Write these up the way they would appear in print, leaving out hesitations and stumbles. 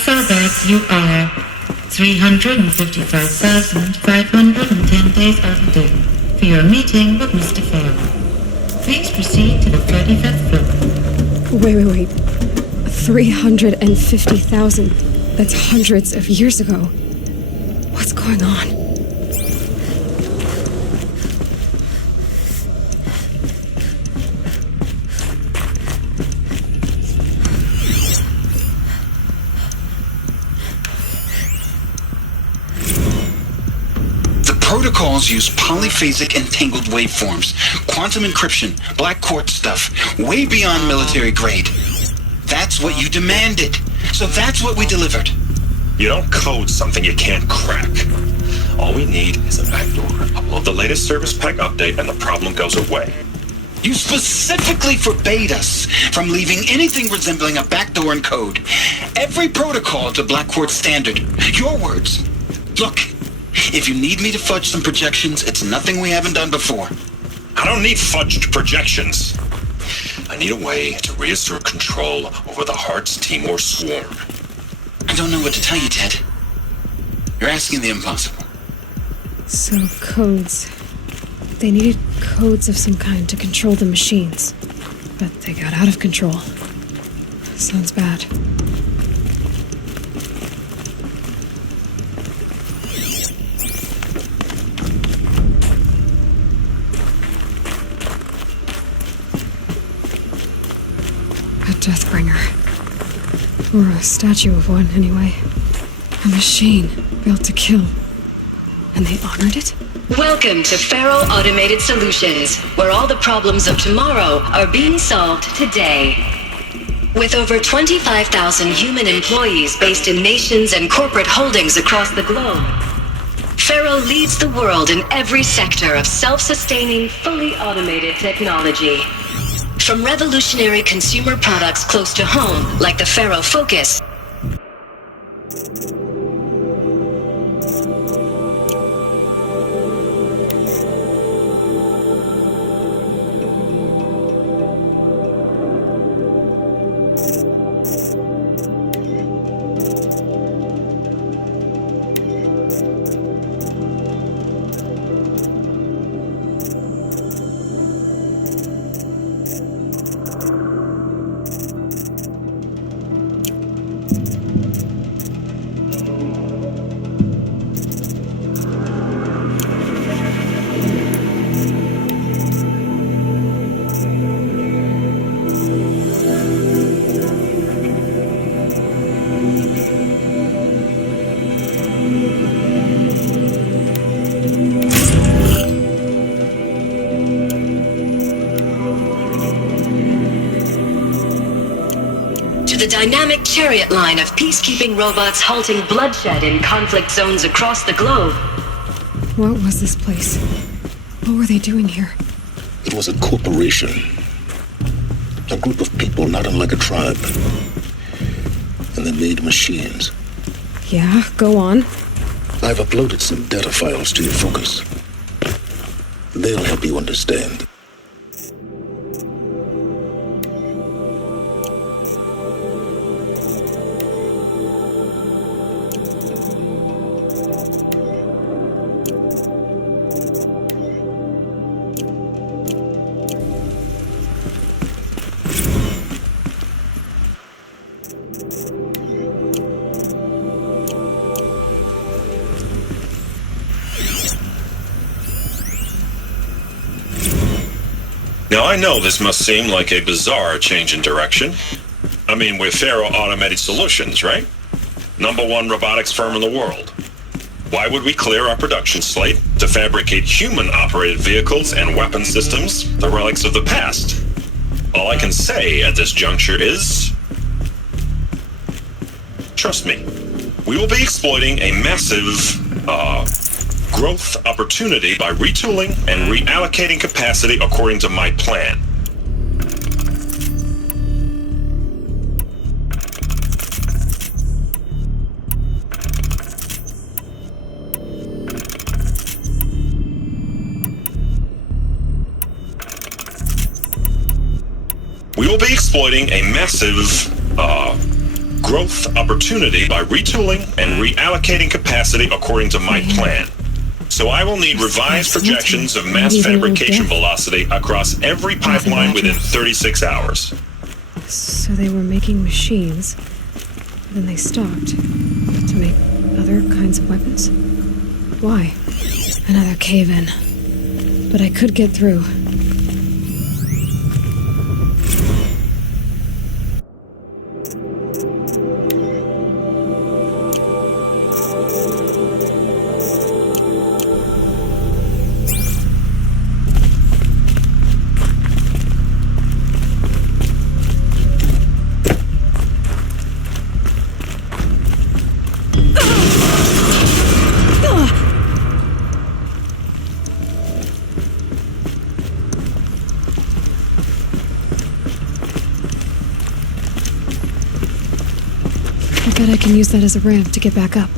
Sabbath, you are 355,510 days out of date for your meeting with Mr. Farrell. Please proceed to the 35th floor. Wait. 350,000. That's hundreds of years ago. What's going on? Protocols use polyphasic entangled waveforms, quantum encryption, black quartz stuff, way beyond military grade. That's what you demanded, so that's what we delivered. You don't code something you can't crack. All we need is a backdoor. Upload the latest service pack update and the problem goes away. You specifically forbade us from leaving anything resembling a backdoor in code. Every protocol to black quartz standard. Your words. Look. If you need me to fudge some projections, it's nothing we haven't done before. I don't need fudged projections. I need a way to reassert control over the Hearts Timor swarm. I don't know what to tell you, Ted. You're asking the impossible. So, codes. They needed codes of some kind to control the machines. But they got out of control. Sounds bad. Deathbringer. Or a statue of one, anyway. A machine built to kill. And they honored it? Welcome to Faro Automated Solutions, where all the problems of tomorrow are being solved today. With over 25,000 human employees based in nations and corporate holdings across the globe, Faro leads the world in every sector of self-sustaining, fully automated technology. From revolutionary consumer products close to home, like the Faro Focus, the dynamic chariot line of peacekeeping robots halting bloodshed in conflict zones across the globe. What was this place? What were they doing here? It was a corporation. A group of people not unlike a tribe. And they made machines. Yeah, go on. I've uploaded some data files to your Focus. They'll help you understand. Now, I know this must seem like a bizarre change in direction. I mean, we're Faro Automated Solutions, right? #1 robotics firm in the world. Why would we clear our production slate to fabricate human-operated vehicles and weapon systems, the relics of the past? All I can say at this juncture is, trust me, we will be exploiting a massive, growth opportunity by retooling and reallocating capacity according to my plan. We will be exploiting a massive, growth opportunity by retooling and reallocating capacity according to my plan. So I will need revised projections of mass fabrication velocity across every pipeline within 36 hours. So they were making machines, then they stopped to make other kinds of weapons? Why? Another cave-in. But I could get through. I bet I can use that as a ramp to get back up.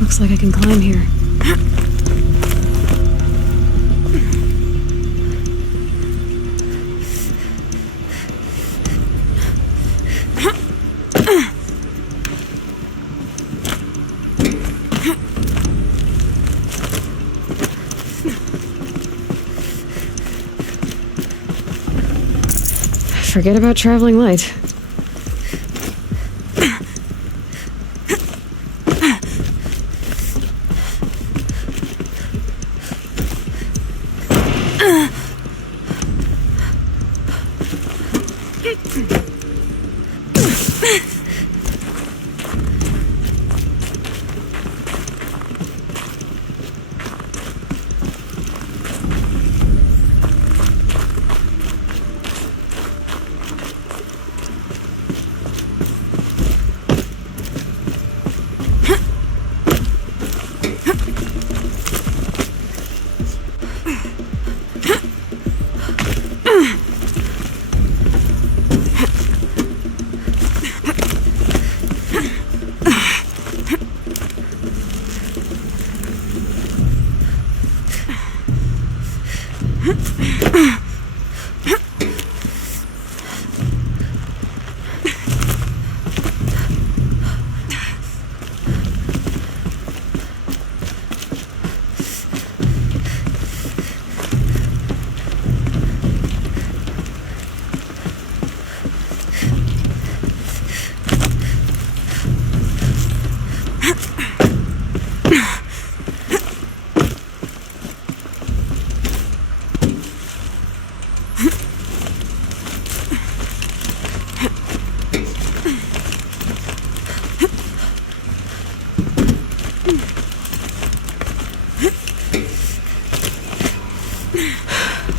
Looks like I can climb here. Forget about traveling light.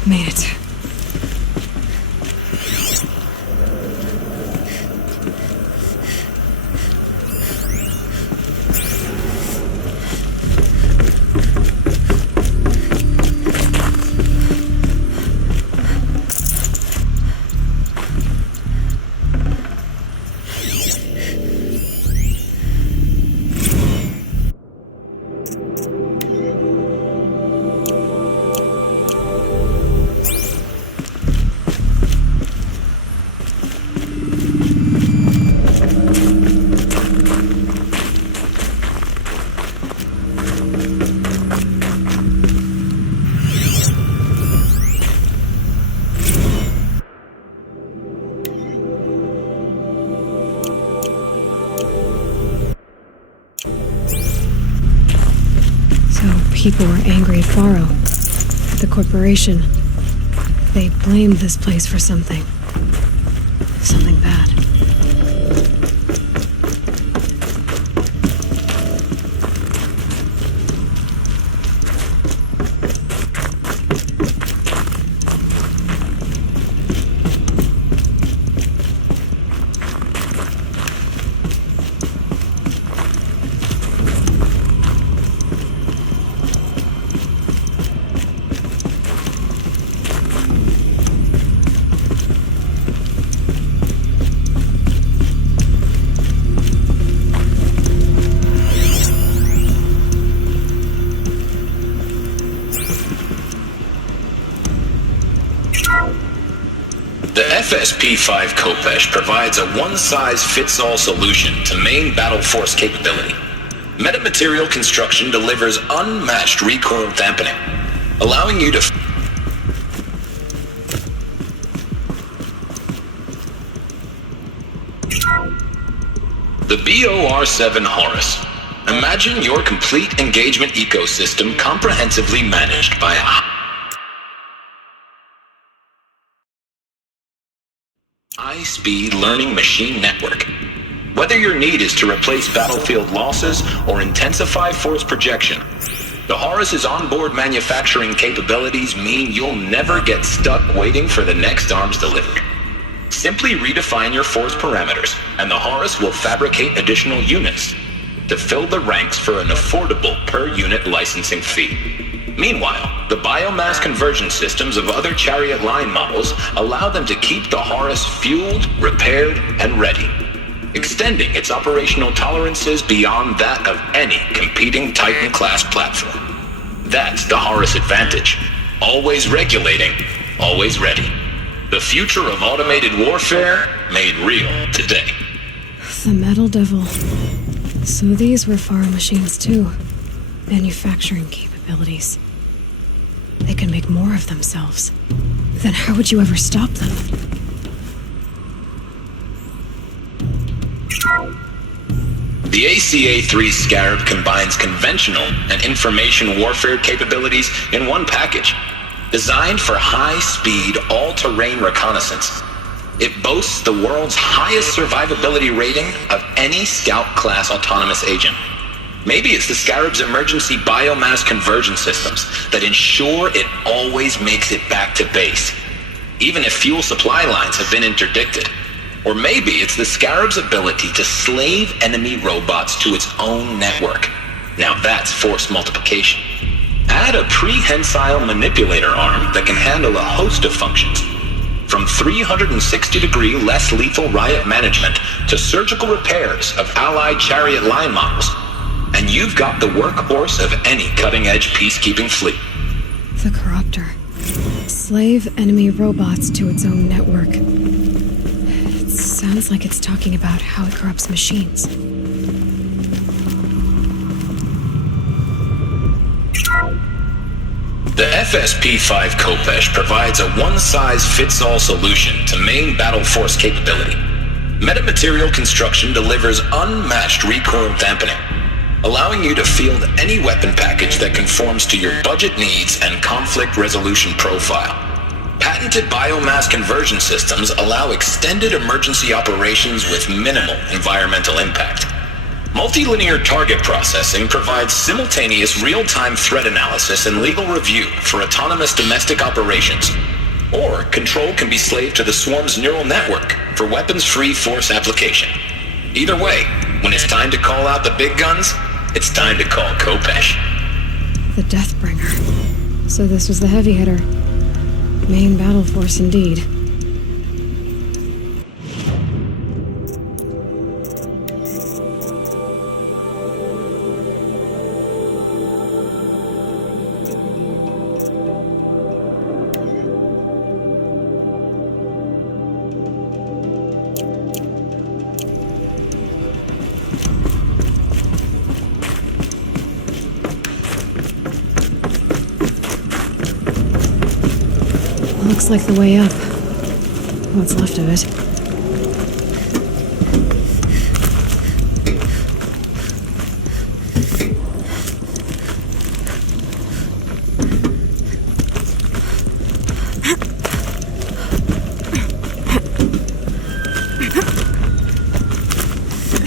Made it. People were angry at Faro, at the corporation. They blamed this place for something. Something bad. FSP-5 Kopesh provides a one-size-fits-all solution to main battle force capability. Metamaterial construction delivers unmatched recoil dampening, allowing you to the BOR-7 Horus. Imagine your complete engagement ecosystem comprehensively managed by a high-speed learning machine network. Whether your need is to replace battlefield losses or intensify force projection, the Horus's onboard manufacturing capabilities mean you'll never get stuck waiting for the next arms delivery. Simply redefine your force parameters, and the Horus will fabricate additional units to fill the ranks for an affordable per-unit licensing fee. Meanwhile, the biomass conversion systems of other Chariot line models allow them to keep the Horus fueled, repaired, and ready, extending its operational tolerances beyond that of any competing Titan-class platform. That's the Horus advantage. Always regulating, always ready. The future of automated warfare made real today. The Metal Devil. So these were Faro machines too. Manufacturing capabilities. They can make more of themselves. Then how would you ever stop them? The ACA-3 Scarab combines conventional and information warfare capabilities in one package. Designed for high-speed, all-terrain reconnaissance, it boasts the world's highest survivability rating of any Scout-class autonomous agent. Maybe it's the Scarab's emergency biomass conversion systems that ensure it always makes it back to base, even if fuel supply lines have been interdicted. Or maybe it's the Scarab's ability to slave enemy robots to its own network. Now that's force multiplication. Add a prehensile manipulator arm that can handle a host of functions, from 360-degree less lethal riot management to surgical repairs of allied Chariot line models, and you've got the workhorse of any cutting-edge peacekeeping fleet. The Corruptor. Slave enemy robots to its own network. It sounds like it's talking about how it corrupts machines. The FSP-5 Kopesh provides a one-size-fits-all solution to main battle force capability. Metamaterial construction delivers unmatched recoil dampening, allowing you to field any weapon package that conforms to your budget needs and conflict resolution profile. Patented biomass conversion systems allow extended emergency operations with minimal environmental impact. Multilinear target processing provides simultaneous real-time threat analysis and legal review for autonomous domestic operations. Or control can be slaved to the swarm's neural network for weapons-free force application. Either way, when it's time to call out the big guns, it's time to call Kopesh. The Deathbringer. So this was the heavy hitter. Main battle force indeed. Looks like the way up. What's left of it.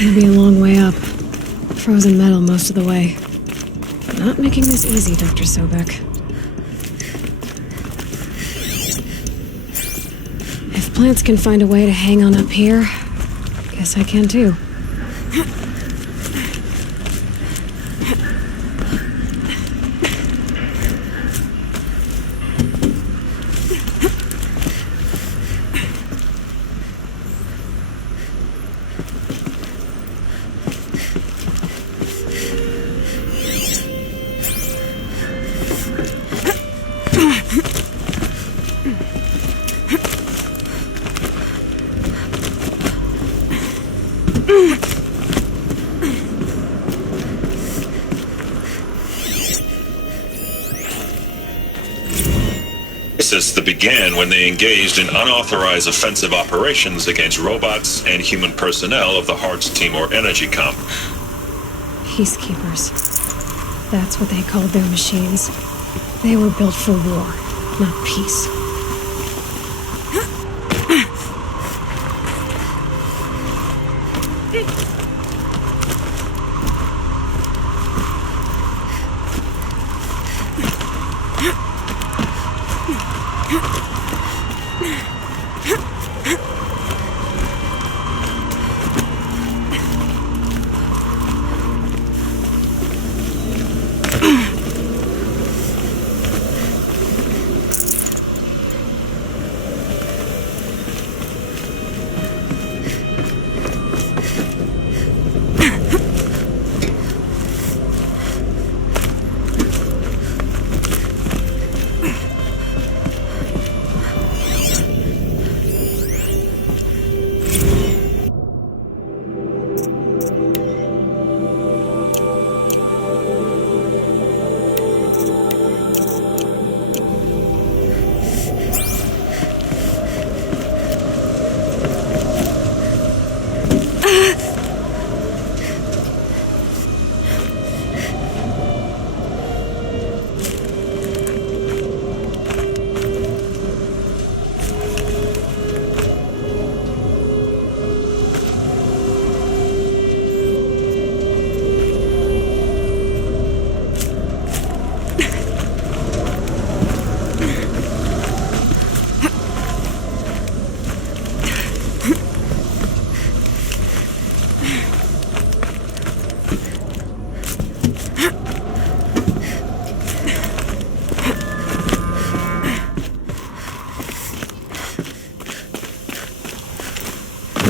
It'll be a long way up. Frozen metal most of the way. Not making this easy, Dr. Sobek. If plants can find a way to hang on up here, guess I can too. nemesis that began when they engaged in unauthorized offensive operations against robots and human personnel of the Hearts Timor Energy Comp. Peacekeepers. That's what they called their machines. They were built for war, not peace.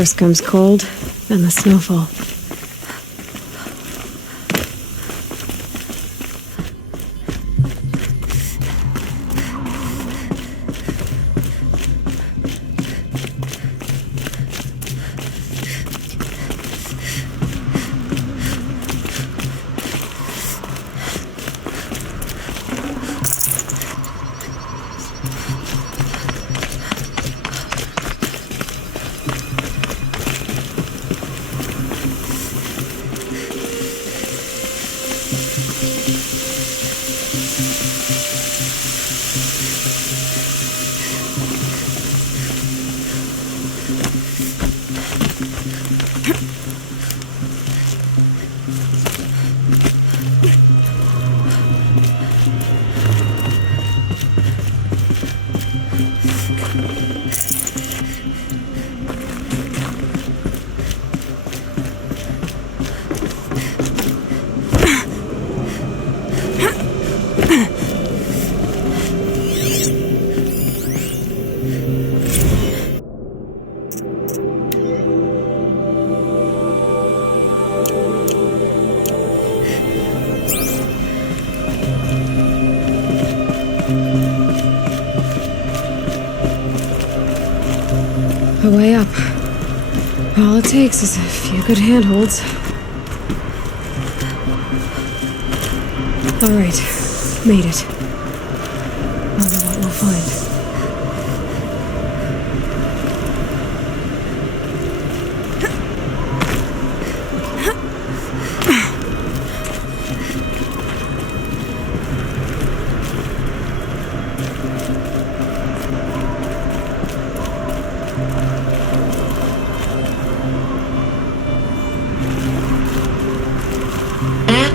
First comes cold, then the snowfall. A way up. All it takes is a few good handholds. All right, made it. Wonder what we'll find.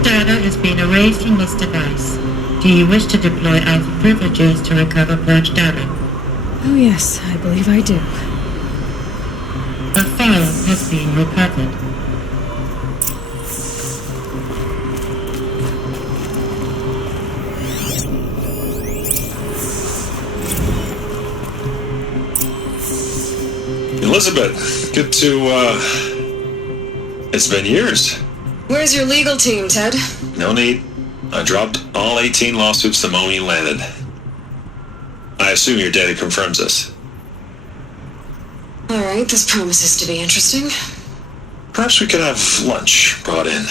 Data has been erased from this device. Do you wish to deploy alpha privileges to recover purged data? Oh yes, I believe I do. A file has been recovered. Elizabeth, good to, it's been years. Where's your legal team, Ted? No need. I dropped all 18 lawsuits the moment you landed. I assume your data confirms this. All right, this promises to be interesting. Perhaps we could have lunch brought in.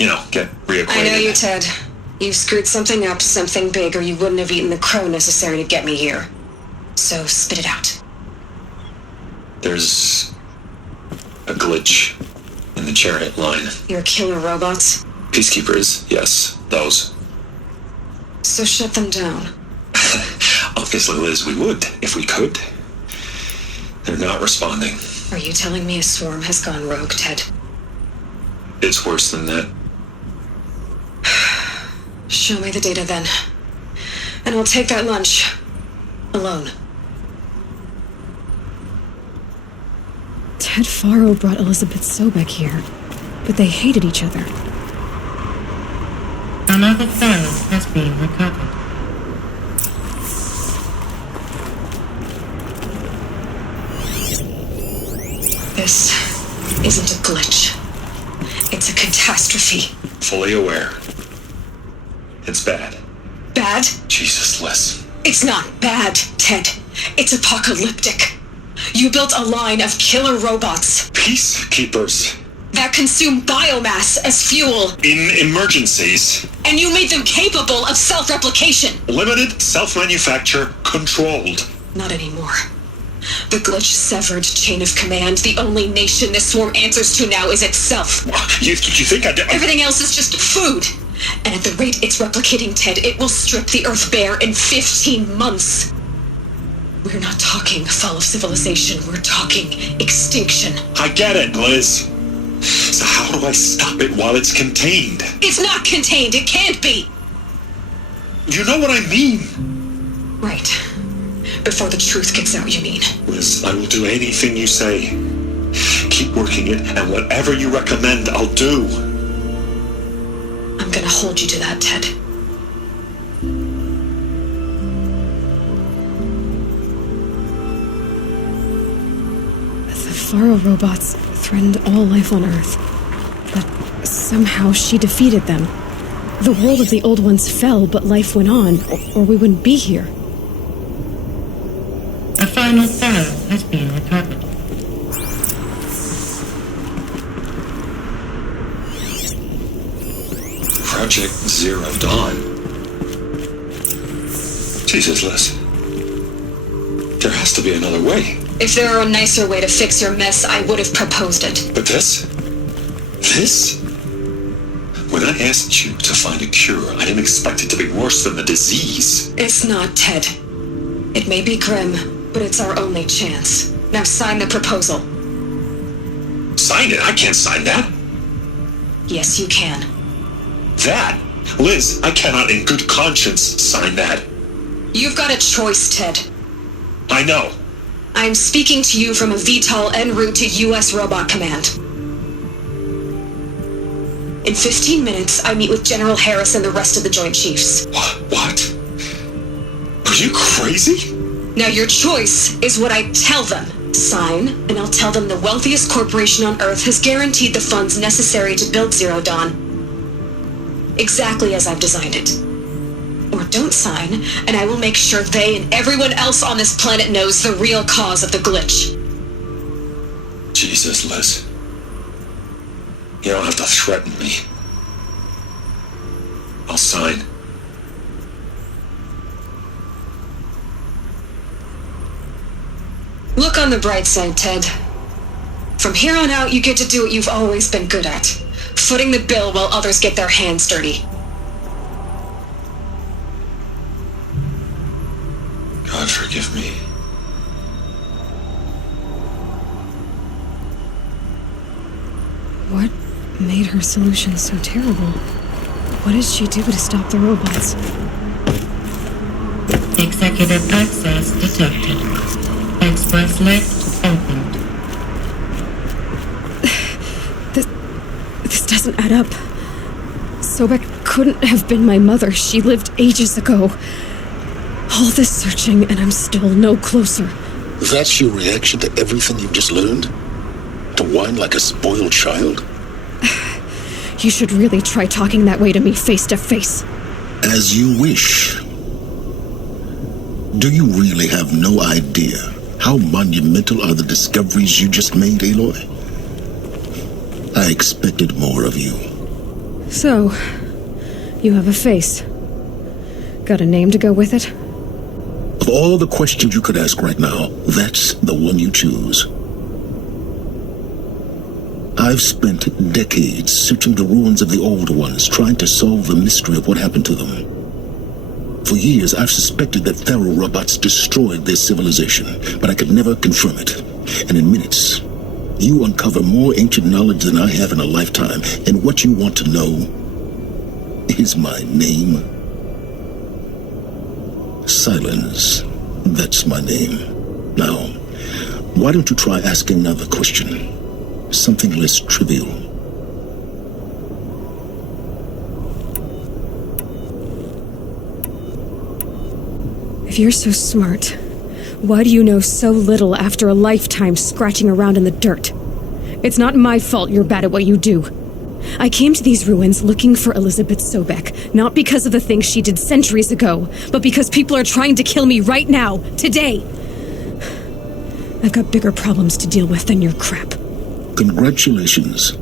You know, get reacquainted. I know you, Ted. You screwed something up, something big, or you wouldn't have eaten the crow necessary to get me here. So spit it out. There's a glitch in the chariot line. Your killer robots? Peacekeepers, yes, those. So shut them down. Obviously, Liz, we would, if we could. They're not responding. Are you telling me a swarm has gone rogue, Ted? It's worse than that. Show me the data then. And I'll take that lunch. Alone. Ted Faro brought Elizabeth Sobek here, but they hated each other. Another file has been recovered. This isn't a glitch. It's a catastrophe. Fully aware. It's bad. Bad? Jesus, Liz. It's not bad, Ted. It's apocalyptic. You built a line of killer robots Peacekeepers. that consume biomass as fuel, In emergencies. and you made them capable of self-replication. Limited, self-manufacture, controlled. Not anymore. The glitch severed chain of command. The only nation this swarm answers to now is itself. You think I did? Everything else is just food. And at the rate it's replicating, Ted, it will strip the Earth bare in 15 months. We're not talking fall of civilization. We're talking extinction. I get it, Liz. So how do I stop it while it's contained? It's not contained. It can't be. You know what I mean. Right. Before the truth gets out, you mean? Liz, I will do anything you say. Keep working it, and whatever you recommend, I'll do. I'm gonna hold you to that, Ted. The Faro robots threatened all life on Earth, but somehow she defeated them. The world of the old ones fell, but life went on, or we wouldn't be here. A final file has been recovered. Project Zero Dawn. Jesus, Liz. There has to be another way. If there were a nicer way to fix your mess, I would have proposed it. But this? This? When I asked you to find a cure, I didn't expect it to be worse than the disease. It's not, Ted. It may be grim, but it's our only chance. Now sign the proposal. Sign it? I can't sign that. Yes, you can. That? Liz, I cannot in good conscience sign that. You've got a choice, Ted. I know. I'm speaking to you from a VTOL en route to U.S. Robot Command. In 15 minutes, I meet with General Harris and the rest of the Joint Chiefs. What? Are you crazy? Now your choice is what I tell them. Sign, and I'll tell them the wealthiest corporation on Earth has guaranteed the funds necessary to build Zero Dawn. Exactly as I've designed it. Or don't sign, and I will make sure they and everyone else on this planet knows the real cause of the glitch. Jesus, Liz. You don't have to threaten me. I'll sign. Look on the bright side, Ted. From here on out, you get to do what you've always been good at. Footing the bill while others get their hands dirty. God forgive me. What made her solution so terrible? What did she do to stop the robots? Executive access detected. Express lift opened. This doesn't add up. Sobek couldn't have been my mother. She lived ages ago. All this searching, and I'm still no closer. That's your reaction to everything you've just learned? To whine like a spoiled child? You should really try talking that way to me face to face. As you wish. Do you really have no idea how monumental are the discoveries you just made, Aloy? I expected more of you. So, You have a face. Got a name to go with it? Of all the questions you could ask right now, that's the one you choose. I've spent decades searching the ruins of the old ones, trying to solve the mystery of what happened to them. For years, I've suspected that Faro robots destroyed their civilization, but I could never confirm it. And in minutes, you uncover more ancient knowledge than I have in a lifetime, and what you want to know is my name. Silence. That's my name. Now, why don't you try asking another question? Something less trivial. If you're so smart, why do you know so little after a lifetime scratching around in the dirt? It's not my fault you're bad at what you do. I came to these ruins looking for Elizabeth Sobek, not because of the things she did centuries ago, but because people are trying to kill me right now, today. I've got bigger problems to deal with than your crap. Congratulations.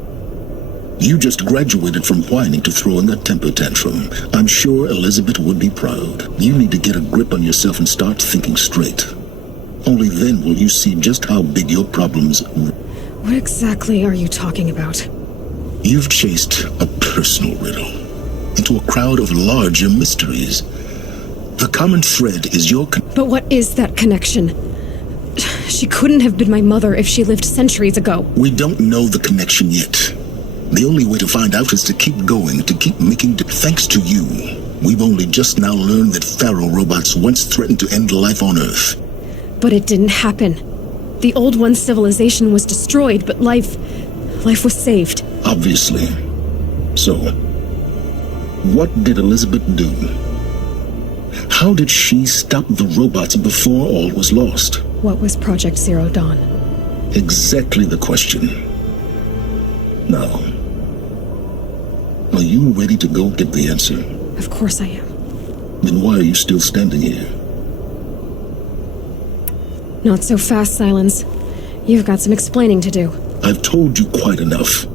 You just graduated from whining to throwing a temper tantrum. I'm sure Elizabeth would be proud. You need to get a grip on yourself and start thinking straight. Only then will you see just how big your problems are. What exactly are you talking about? You've chased a personal riddle into a crowd of larger mysteries. The common thread is your But what is that connection? She couldn't have been my mother if she lived centuries ago. We don't know the connection yet. The only way to find out is to keep going, to keep making... Thanks to you, we've only just now learned that Faro robots once threatened to end life on Earth. But it didn't happen. The Old One's civilization was destroyed, but life was saved. Obviously. So, what did Elizabeth do? How did she stop the robots before all was lost? What was Project Zero Dawn? Exactly the question. Now, are you ready to go get the answer? Of course I am. Then why are you still standing here? Not so fast, Silence. You've got some explaining to do. I've told you quite enough.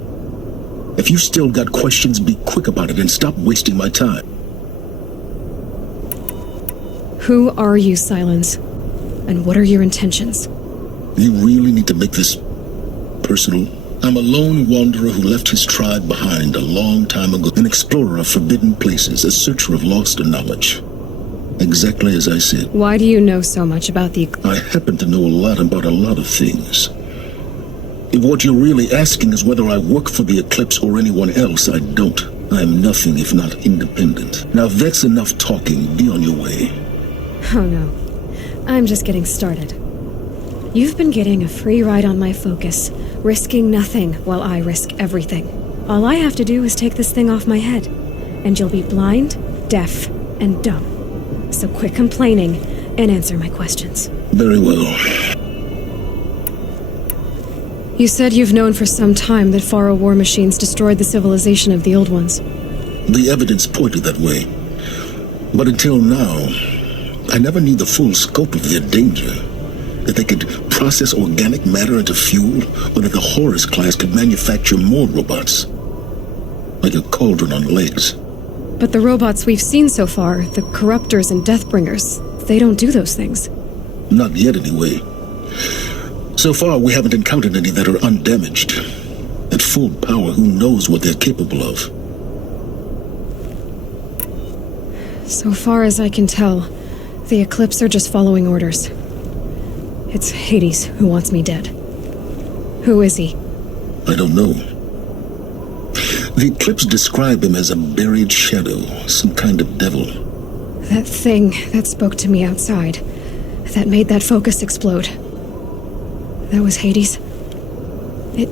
If you still got questions, be quick about it and stop wasting my time. Who are you, Silence? And what are your intentions? You really need to make this personal? I'm a lone wanderer who left his tribe behind a long time ago. An explorer of forbidden places, a searcher of lost knowledge. Exactly as I said. Why do you know so much about the... I happen to know a lot about a lot of things. If what you're really asking is whether I work for the Eclipse or anyone else, I don't. I'm nothing if not independent. Now, if that's enough talking, be on your way. Oh no. I'm just getting started. You've been getting a free ride on my focus, risking nothing while I risk everything. All I have to do is take this thing off my head, and you'll be blind, deaf, and dumb. So quit complaining and answer my questions. Very well. You said you've known for some time that Faro war machines destroyed the civilization of the Old Ones. The evidence pointed that way. But until now, I never knew the full scope of their danger. That they could process organic matter into fuel, or that the Horus class could manufacture more robots. Like a cauldron on legs. But the robots we've seen so far, the Corruptors and Deathbringers, they don't do those things. Not yet, anyway. So far, we haven't encountered any that are undamaged. At full power, who knows what they're capable of? So far as I can tell, the Eclipse are just following orders. It's Hades who wants me dead. Who is he? I don't know. The Eclipse describe him as a buried shadow, some kind of devil. That thing that spoke to me outside, that made that focus explode. That was Hades. It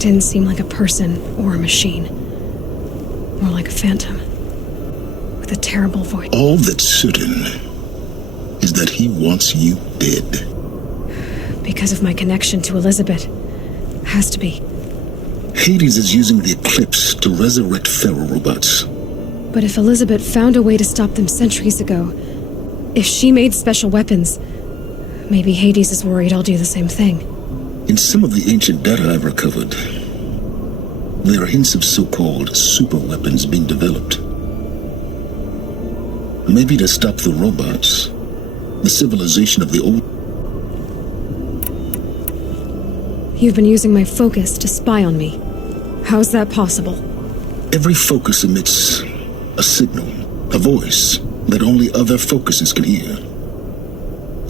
didn't seem like a person or a machine. More like a phantom. With a terrible voice. All that's certain is that he wants you dead. Because of my connection to Elizabeth. Has to be. Hades is using the Eclipse to resurrect Faro robots. But if Elizabeth found a way to stop them centuries ago, if she made special weapons, maybe Hades is worried I'll do the same thing. In some of the ancient data I've recovered, there are hints of so-called super weapons being developed. Maybe to stop the robots, the civilization of the old. You've been using my focus to spy on me. How's that possible? Every focus emits a signal, a voice that only other focuses can hear.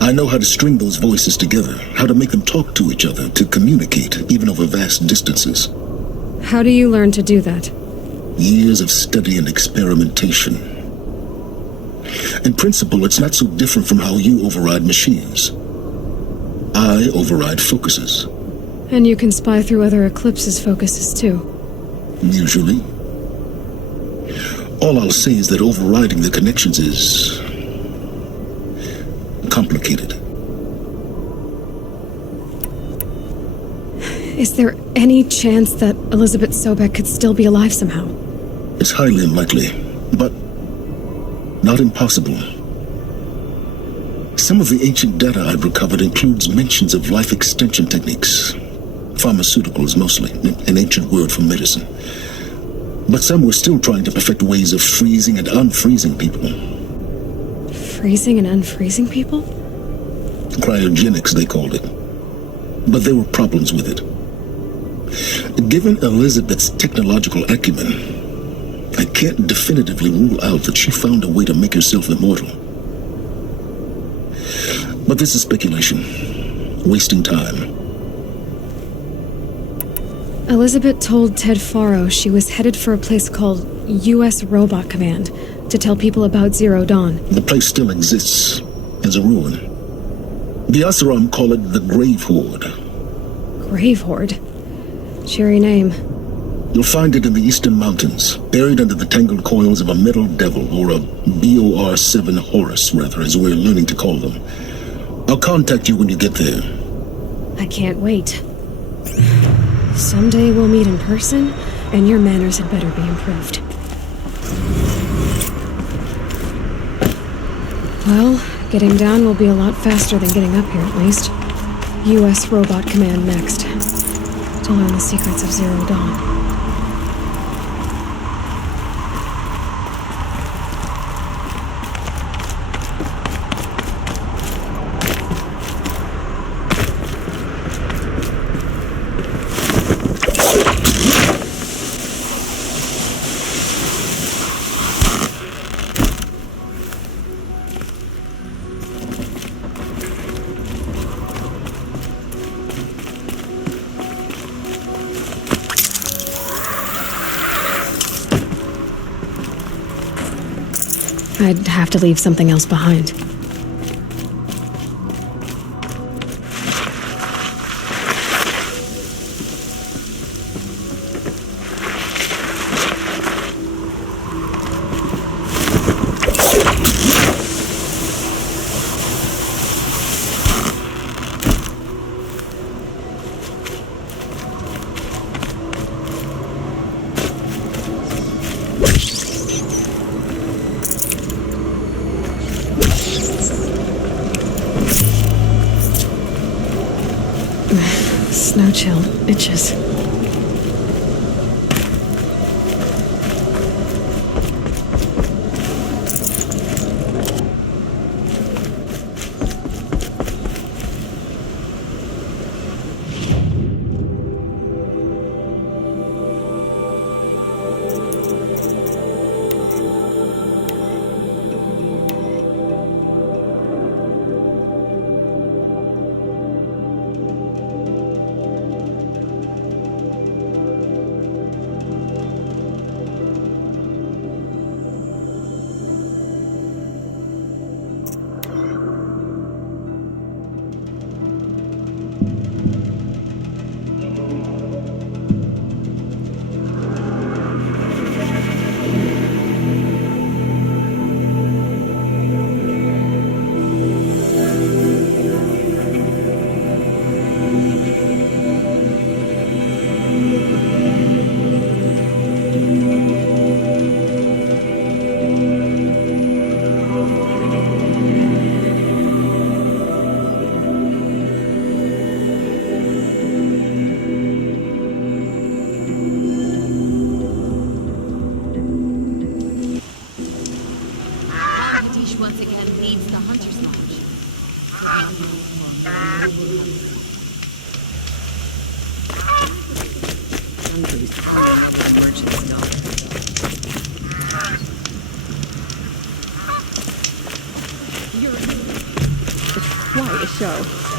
I know how to string those voices together, how to make them talk to each other, to communicate, even over vast distances. How do you learn to do that? Years of study and experimentation. In principle, it's not so different from how you override machines. I override focuses. And you can spy through other Eclipse's focuses too. Usually. All I'll say is that overriding the connections is complicated. Is there any chance that Elizabeth Sobek could still be alive somehow? It's highly unlikely, but not impossible. Some of the ancient data I've recovered includes mentions of life extension techniques. Pharmaceuticals mostly, an ancient word for medicine. But some were still trying to perfect ways of freezing and unfreezing people. Freezing and unfreezing people? Cryogenics, they called it. But there were problems with it. Given Elizabeth's technological acumen, I can't definitively rule out that she found a way to make herself immortal. But this is speculation. Wasting time. Elizabeth told Ted Faro she was headed for a place called U.S. Robot Command to tell people about Zero Dawn. The place still exists as a ruin. The Asaram call it the Grave Horde. Grave Horde? Cheery name. You'll find it in the Eastern Mountains, buried under the tangled coils of a metal devil, or a BOR-7 Horus, rather, as we're learning to call them. I'll contact you when you get there. I can't wait. Someday we'll meet in person, and your manners had better be improved. Well, getting down will be a lot faster than getting up here, at least. U.S. Robot Command next. To learn the secrets of Zero Dawn. I'd have to leave something else behind. Snow chill itches. Quite a show.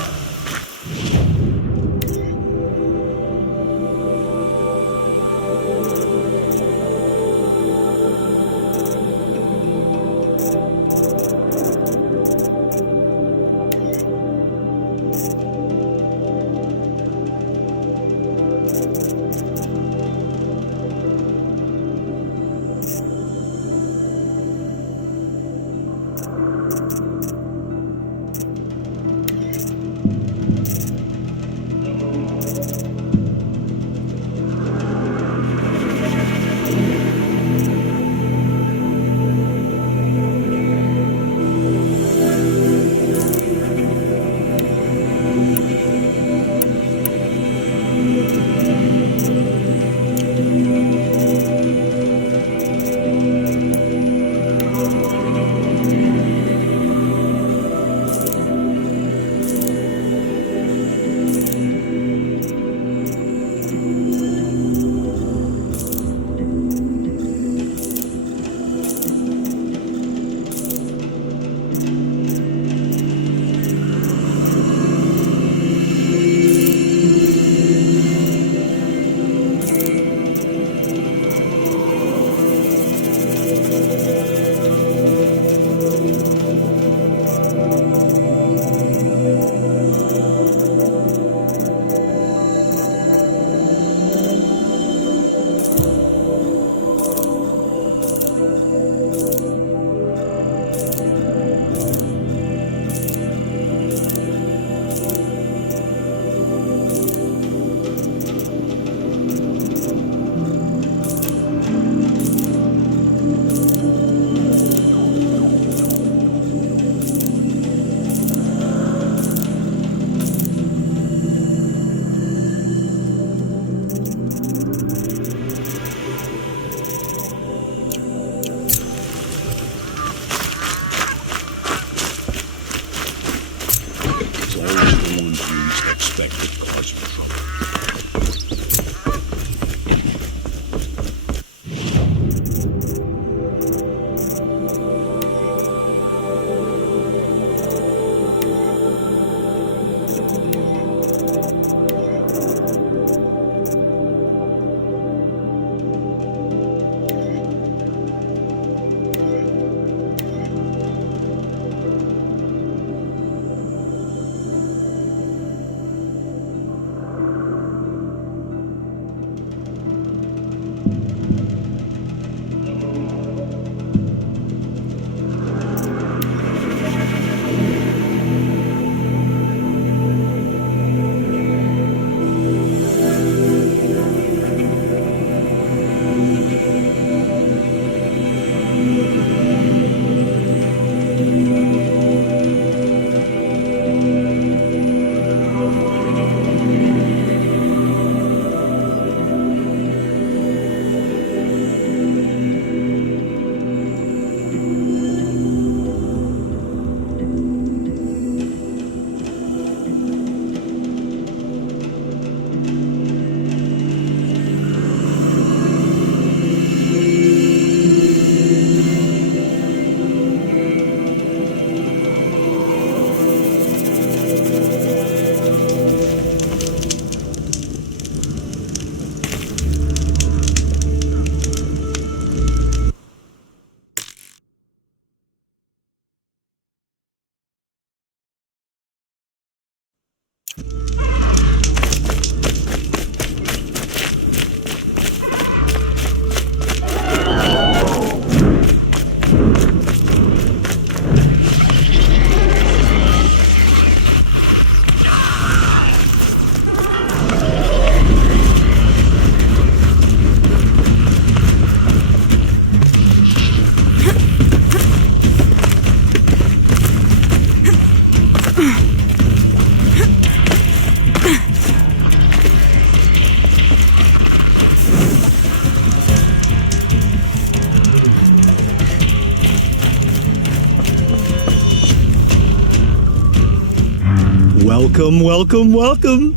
Welcome, welcome, welcome.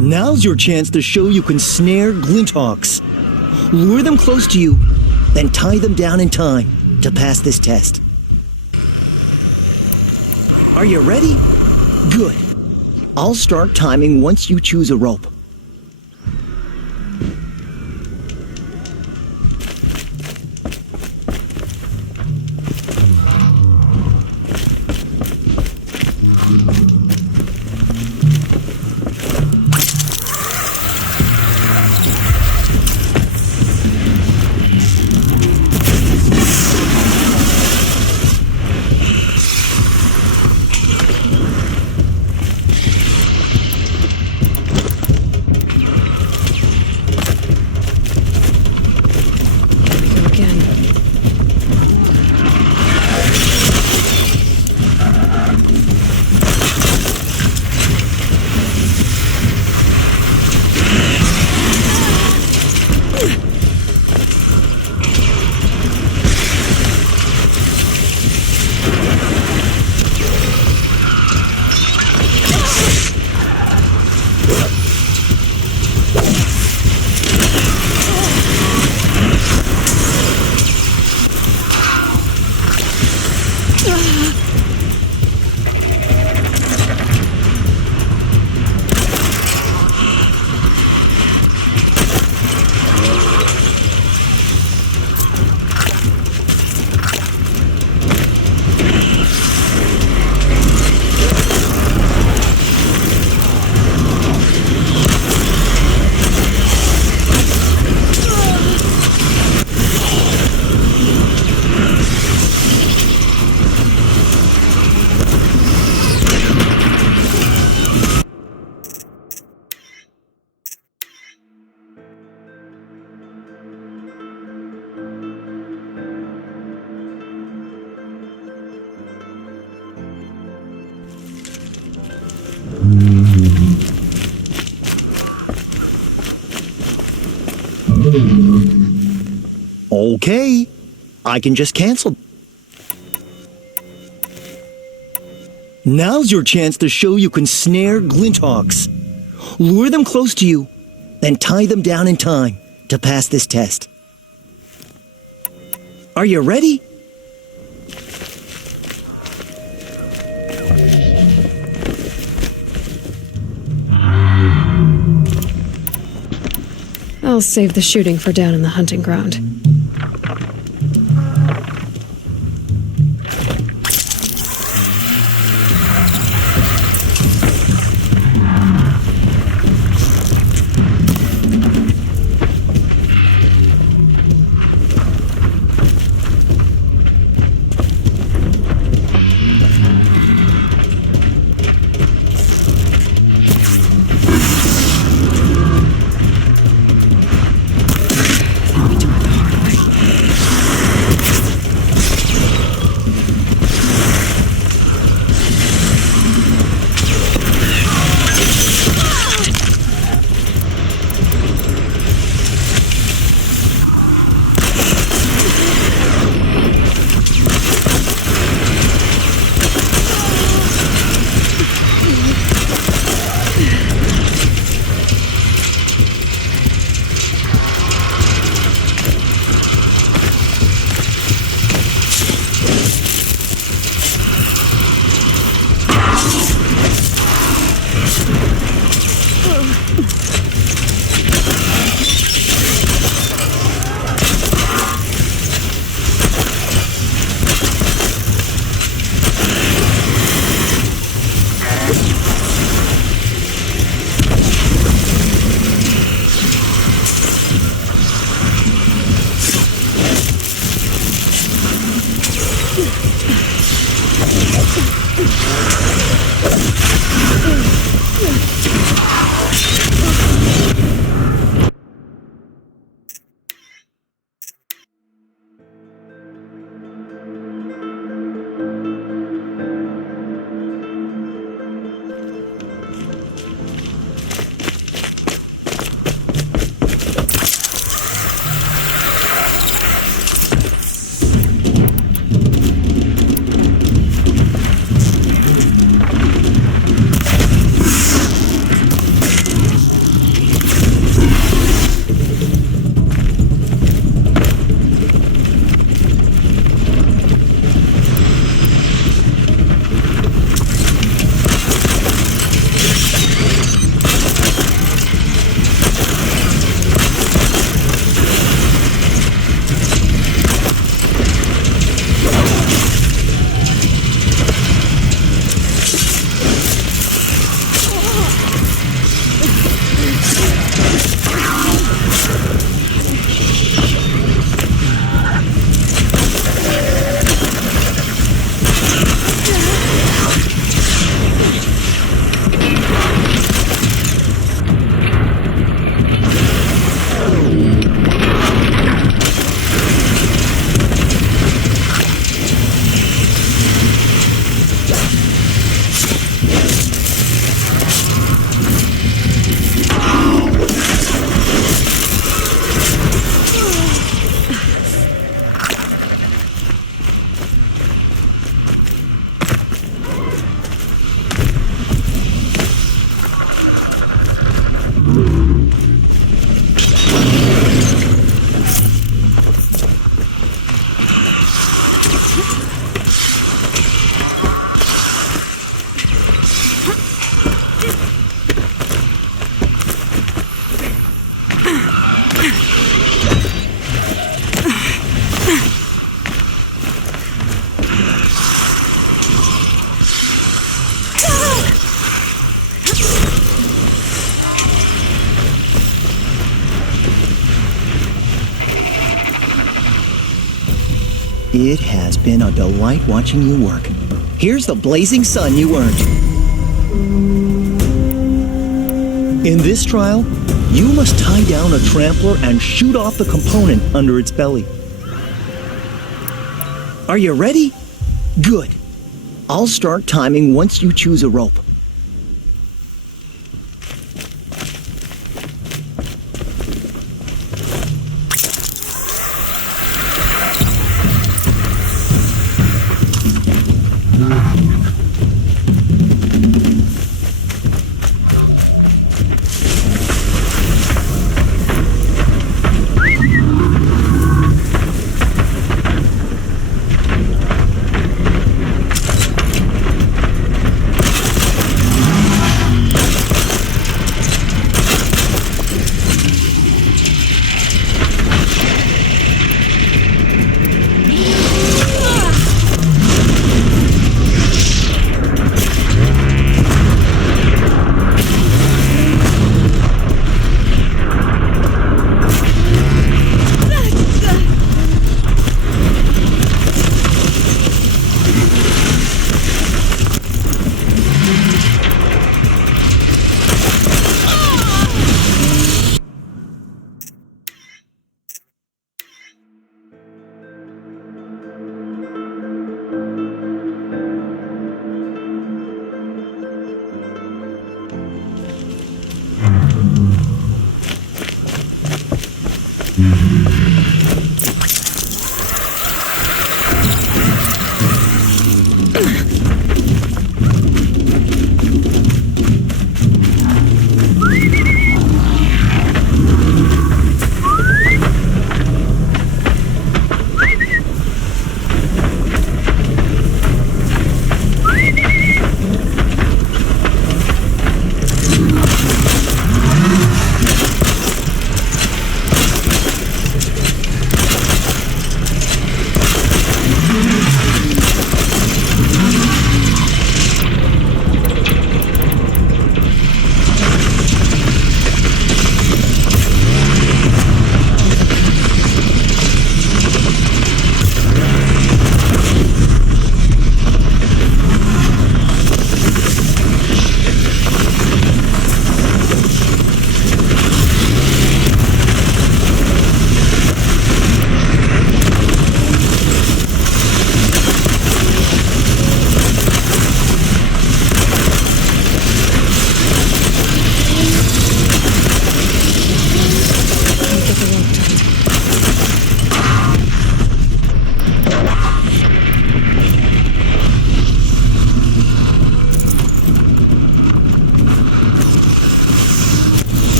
Now's your chance to show you can snare Glinthawks. Lure them close to you, then tie them down in time to pass this test. Are you ready? Good. I'll start timing once you choose a rope. Okay, I can just cancel. Now's your chance to show you can snare Glinthawks. Lure them close to you, then tie them down in time to pass this test. Are you ready? I'll save the shooting for down in the hunting ground. It has been a delight watching you work. Here's the blazing sun you earned. In this trial, you must tie down a trampler and shoot off the component under its belly. Are you ready? Good. I'll start timing once you choose a rope.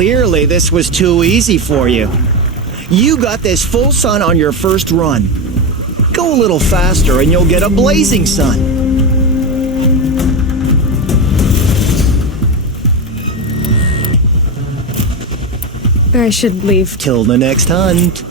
Clearly, this was too easy for you. You got this full sun on your first run. Go a little faster and you'll get a blazing sun. I should leave. Till the next hunt.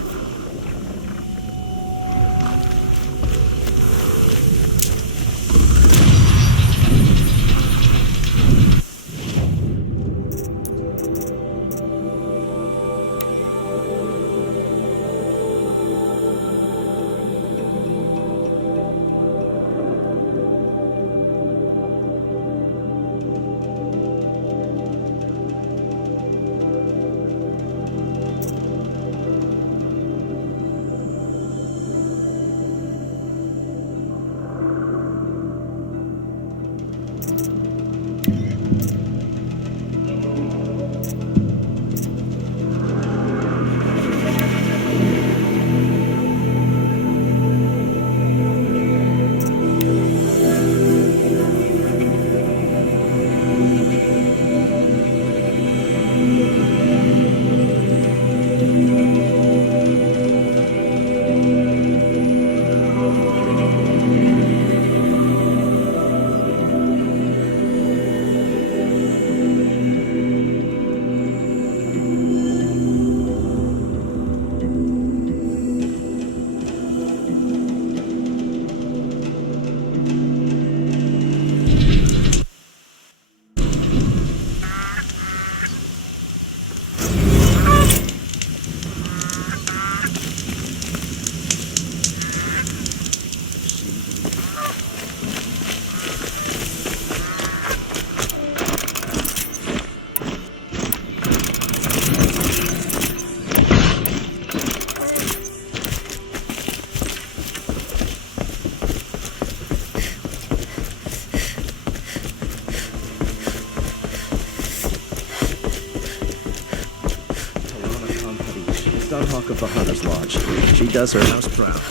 Hawk of the Hunter's Lodge. She does her house proud.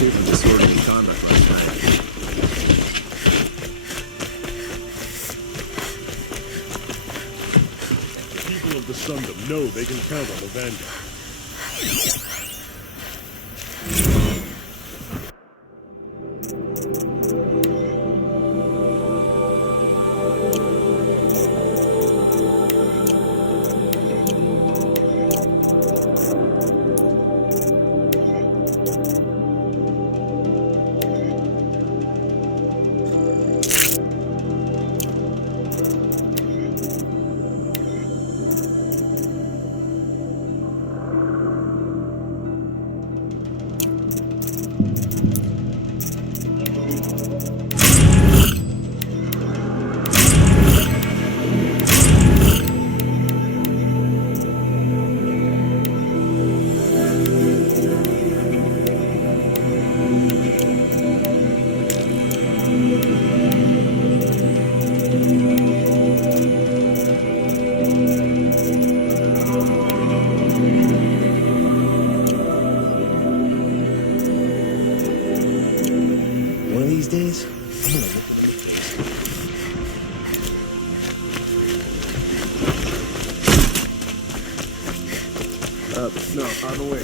safe and disorderly conduct like that. The people of the Sundom know they can count on the Vanguard. No, on the way.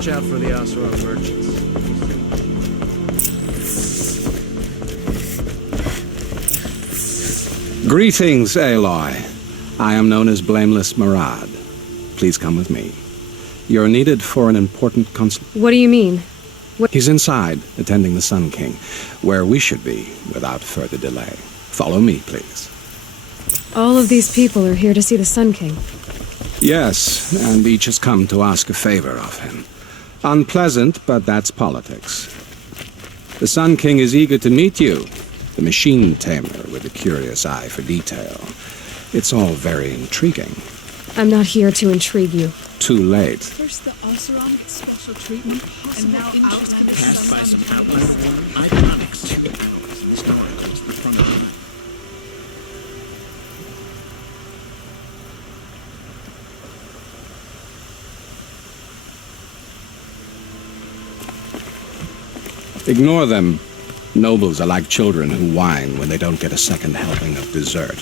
Watch out for the Oseram merchants. Greetings, Aloy. I am known as Blameless Marad. Please come with me. You're needed for an important What do you mean? He's inside, attending the Sun King, where we should be without further delay. Follow me, please. All of these people are here to see the Sun King. Yes, and each has come to ask a favor of him. Unpleasant, but that's politics. The Sun King is eager to meet you, the machine tamer with a curious eye for detail. It's all very intriguing. I'm not here to intrigue you. Too late. First the Oseram special treatment, and now Outland Passed by some Outland iconics. Ignore them. Nobles are like children who whine when they don't get a second helping of dessert.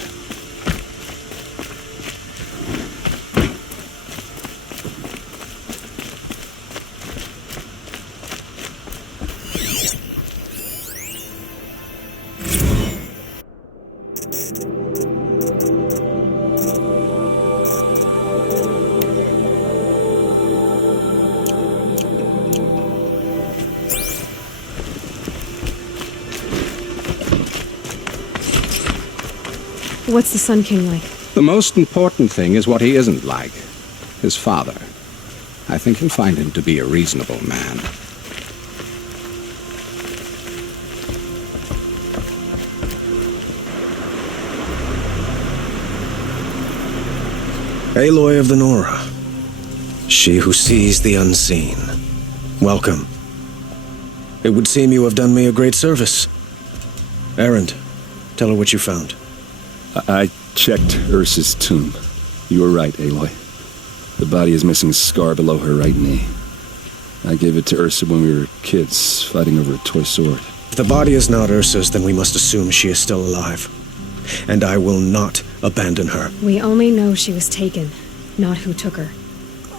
What's the Sun King like? The most important thing is what he isn't like. His father. I think you'll find him to be a reasonable man. Aloy of the Nora. She who sees the unseen. Welcome. It would seem you have done me a great service. Errand, tell her what you found. I checked Ursa's tomb. You were right, Aloy. The body is missing a scar below her right knee. I gave it to Ursa when we were kids, fighting over a toy sword. If the body is not Ursa's, then we must assume she is still alive. And I will not abandon her. We only know she was taken, not who took her.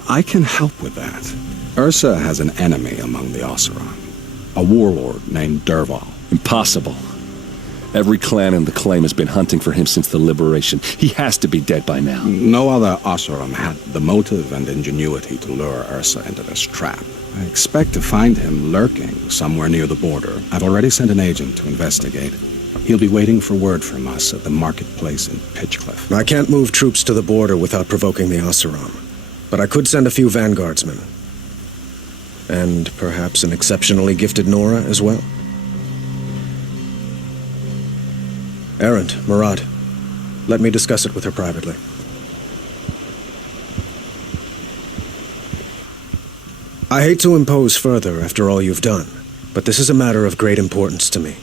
I can help with that. Ursa has an enemy among the Oseram. A warlord named Dervahl. Impossible. Every clan in the claim has been hunting for him since the liberation. He has to be dead by now. No other Oseram had the motive and ingenuity to lure Ursa into this trap. I expect to find him lurking somewhere near the border. I've already sent an agent to investigate. He'll be waiting for word from us at the marketplace in Pitchcliff. I can't move troops to the border without provoking the Oseram. But I could send a few vanguardsmen. And perhaps an exceptionally gifted Nora as well. Erend, Murad, let me discuss it with her privately. I hate to impose further after all you've done, but this is a matter of great importance to me.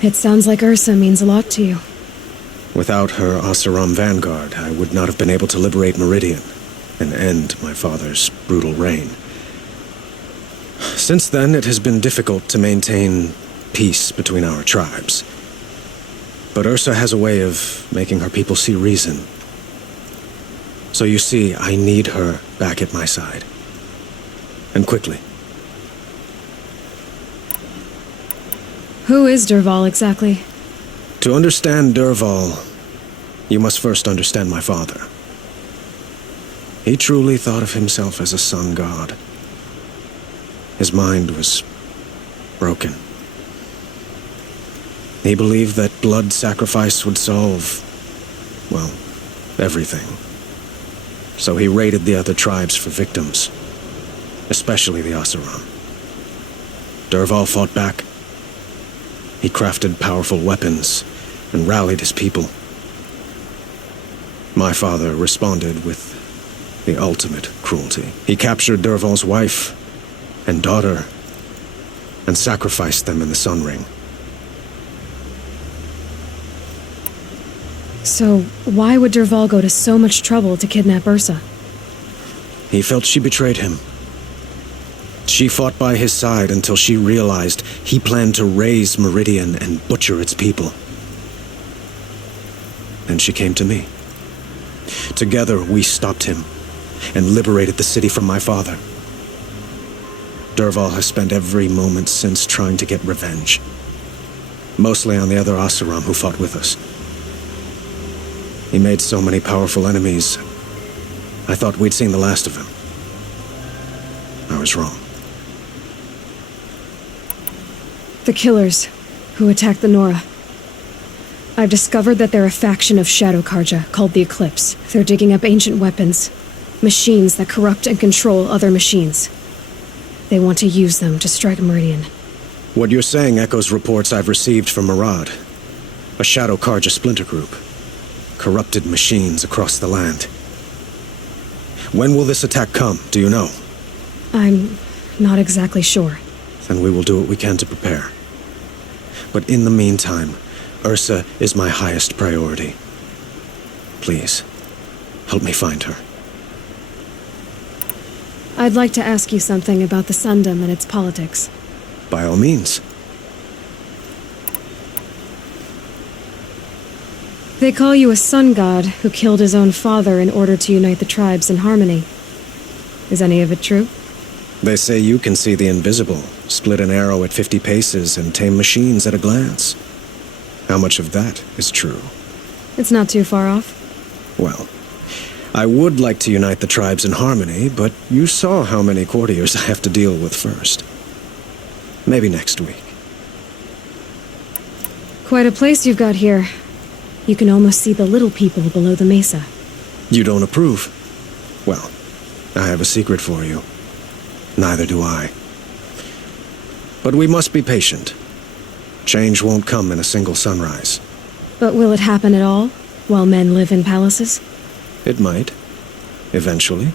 It sounds like Ursa means a lot to you. Without her Oseram vanguard, I would not have been able to liberate Meridian and end my father's brutal reign. Since then, it has been difficult to maintain peace between our tribes. But Ursa has a way of making her people see reason. So you see, I need her back at my side. And quickly. Who is Dervahl exactly? To understand Dervahl, you must first understand my father. He truly thought of himself as a sun god. His mind was broken. He believed that blood sacrifice would solve, well, everything. So he raided the other tribes for victims, especially the Oseram. Dervahl fought back. He crafted powerful weapons and rallied his people. My father responded with the ultimate cruelty. He captured Dervahl's wife and daughter and sacrificed them in the Sun Ring. So, why would Dervahl go to so much trouble to kidnap Ursa? He felt she betrayed him. She fought by his side until she realized he planned to raise Meridian and butcher its people. And she came to me. Together, we stopped him and liberated the city from my father. Dervahl has spent every moment since trying to get revenge. Mostly on the other Oseram who fought with us. He made so many powerful enemies, I thought we'd seen the last of him. I was wrong. The killers who attacked the Nora. I've discovered that they're a faction of Shadow Karja called the Eclipse. They're digging up ancient weapons, machines that corrupt and control other machines. They want to use them to strike Meridian. What you're saying echoes reports I've received from Murad, a Shadow Karja splinter group. Corrupted machines across the land. When will this attack come, do you know? I'm not exactly sure. Then we will do what we can to prepare. But in the meantime, Ursa is my highest priority. Please, help me find her. I'd like to ask you something about the Sundom and its politics. By all means. They call you a sun god who killed his own father in order to unite the tribes in harmony. Is any of it true? They say you can see the invisible, split an arrow at 50 paces, and tame machines at a glance. How much of that is true? It's not too far off. Well, I would like to unite the tribes in harmony, but you saw how many courtiers I have to deal with first. Maybe next week. Quite a place you've got here. You can almost see the little people below the mesa. You don't approve? Well, I have a secret for you. Neither do I. But we must be patient. Change won't come in a single sunrise. But will it happen at all, while men live in palaces? It might. Eventually.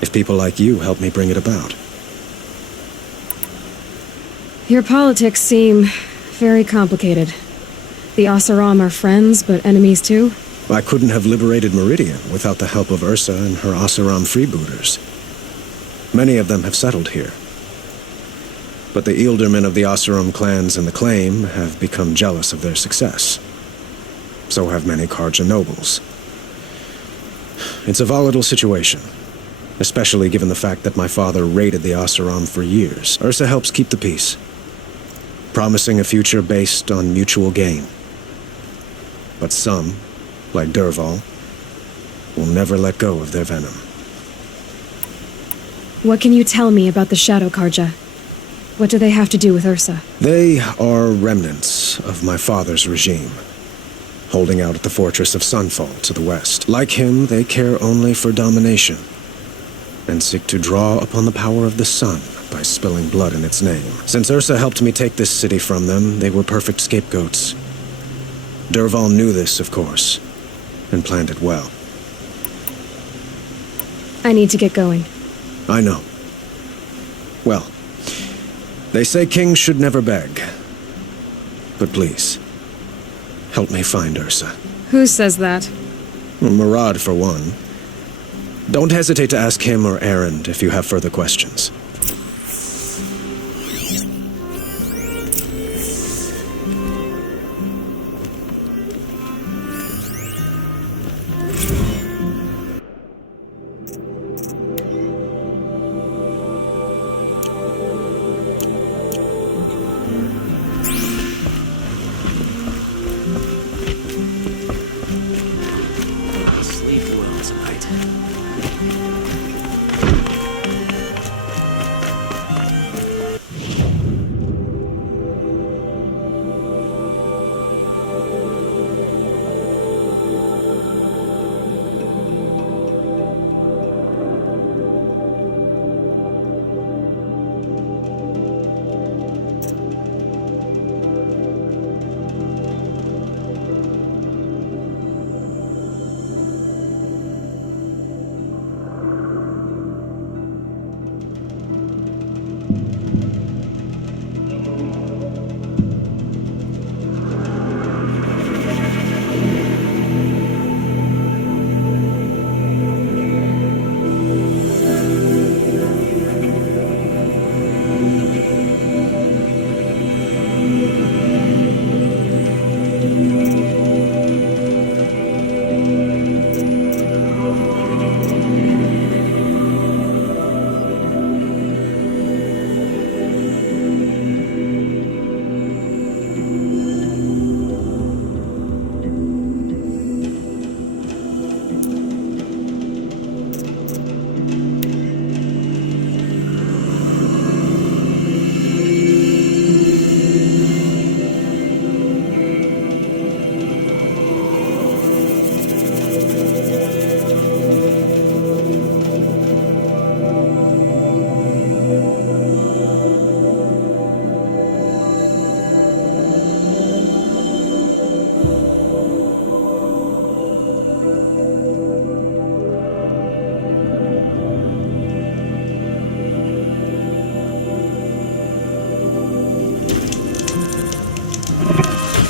If people like you help me bring it about. Your politics seem very complicated. The Oseram are friends, but enemies too? I couldn't have liberated Meridian without the help of Ursa and her Oseram freebooters. Many of them have settled here. But the Ealdormen of the Oseram clans and the Claim have become jealous of their success. So have many Karja nobles. It's a volatile situation, especially given the fact that my father raided the Oseram for years. Ursa helps keep the peace, promising a future based on mutual gain. But some, like Dervahl, will never let go of their venom. What can you tell me about the Shadow Karja? What do they have to do with Ursa? They are remnants of my father's regime, holding out at the fortress of Sunfall to the west. Like him, they care only for domination, and seek to draw upon the power of the sun by spilling blood in its name. Since Ursa helped me take this city from them, they were perfect scapegoats. Dervahl knew this, of course, and planned it well. I need to get going. I know. Well, they say kings should never beg. But please, help me find Ursa. Who says that? Murad, for one. Don't hesitate to ask him or Erend if you have further questions.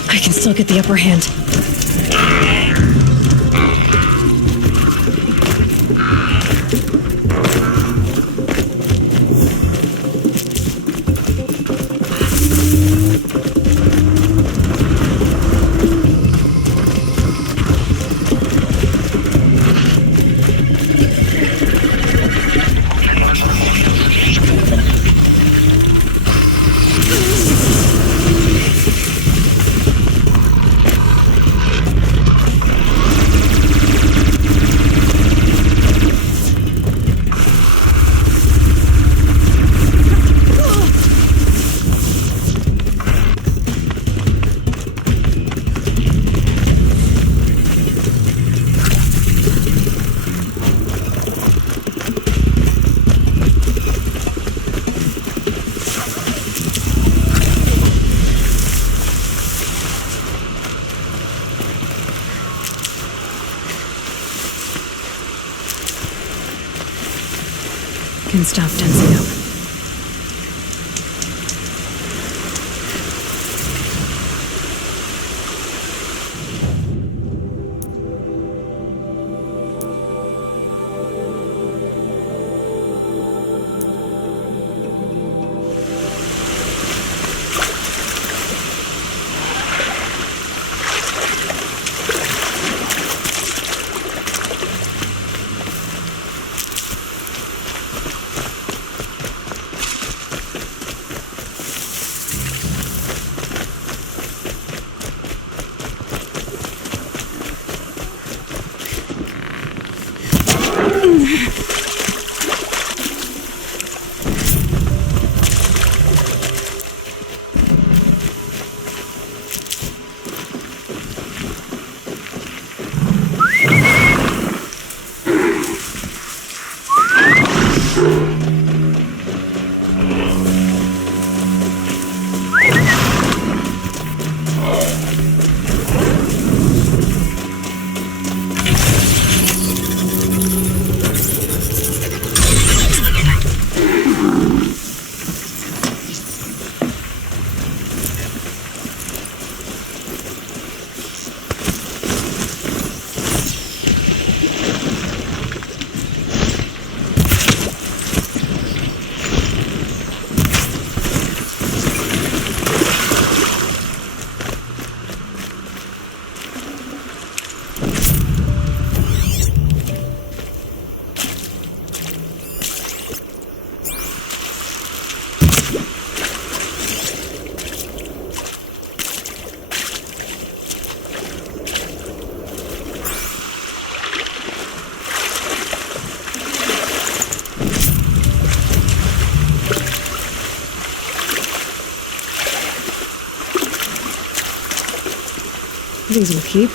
I can still get the upper hand. Can stop tensing up. These will keep.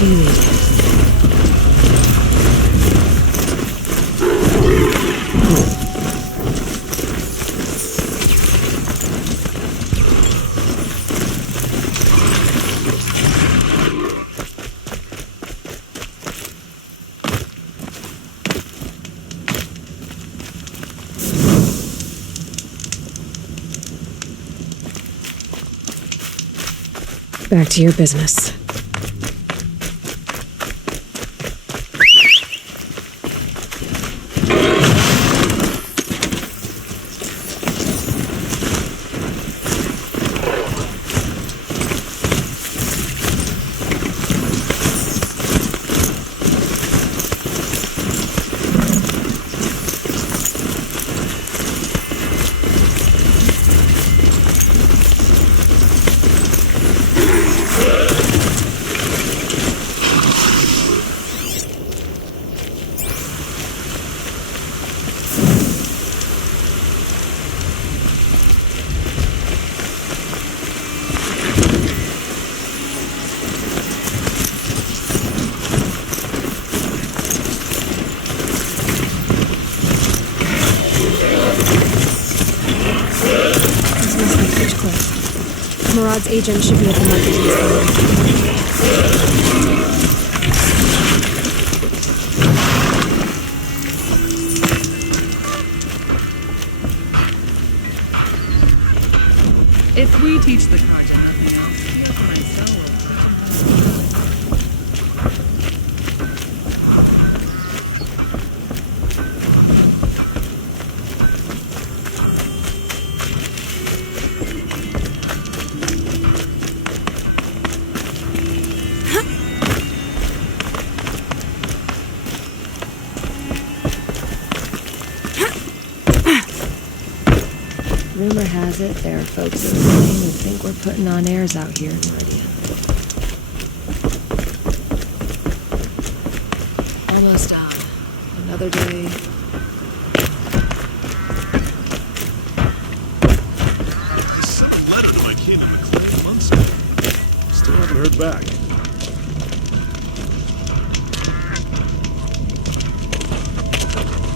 do you need? Back to your business. Marad's agent should be at the market. If we teach the cartel nothing else, the cartel Rumor has it there are folks in the game who think we're putting on airs out here in Meridian. Almost done. Another day. I sent a letter to my king on McLean months ago. Still haven't heard back.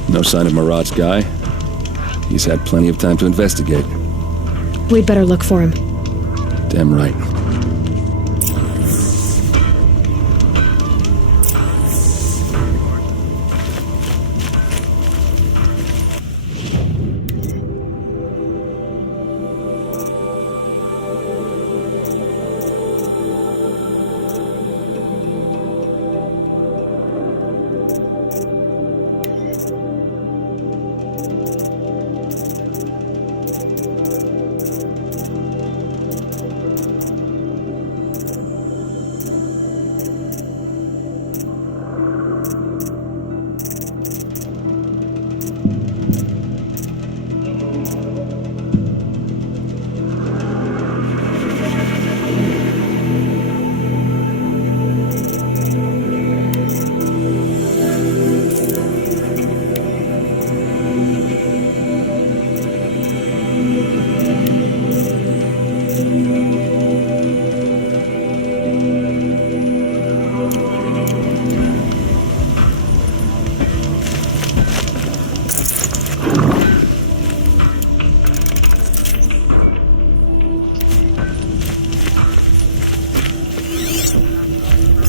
No sign of Marad's guy. He's had plenty of time to investigate. We'd better look for him. Damn right.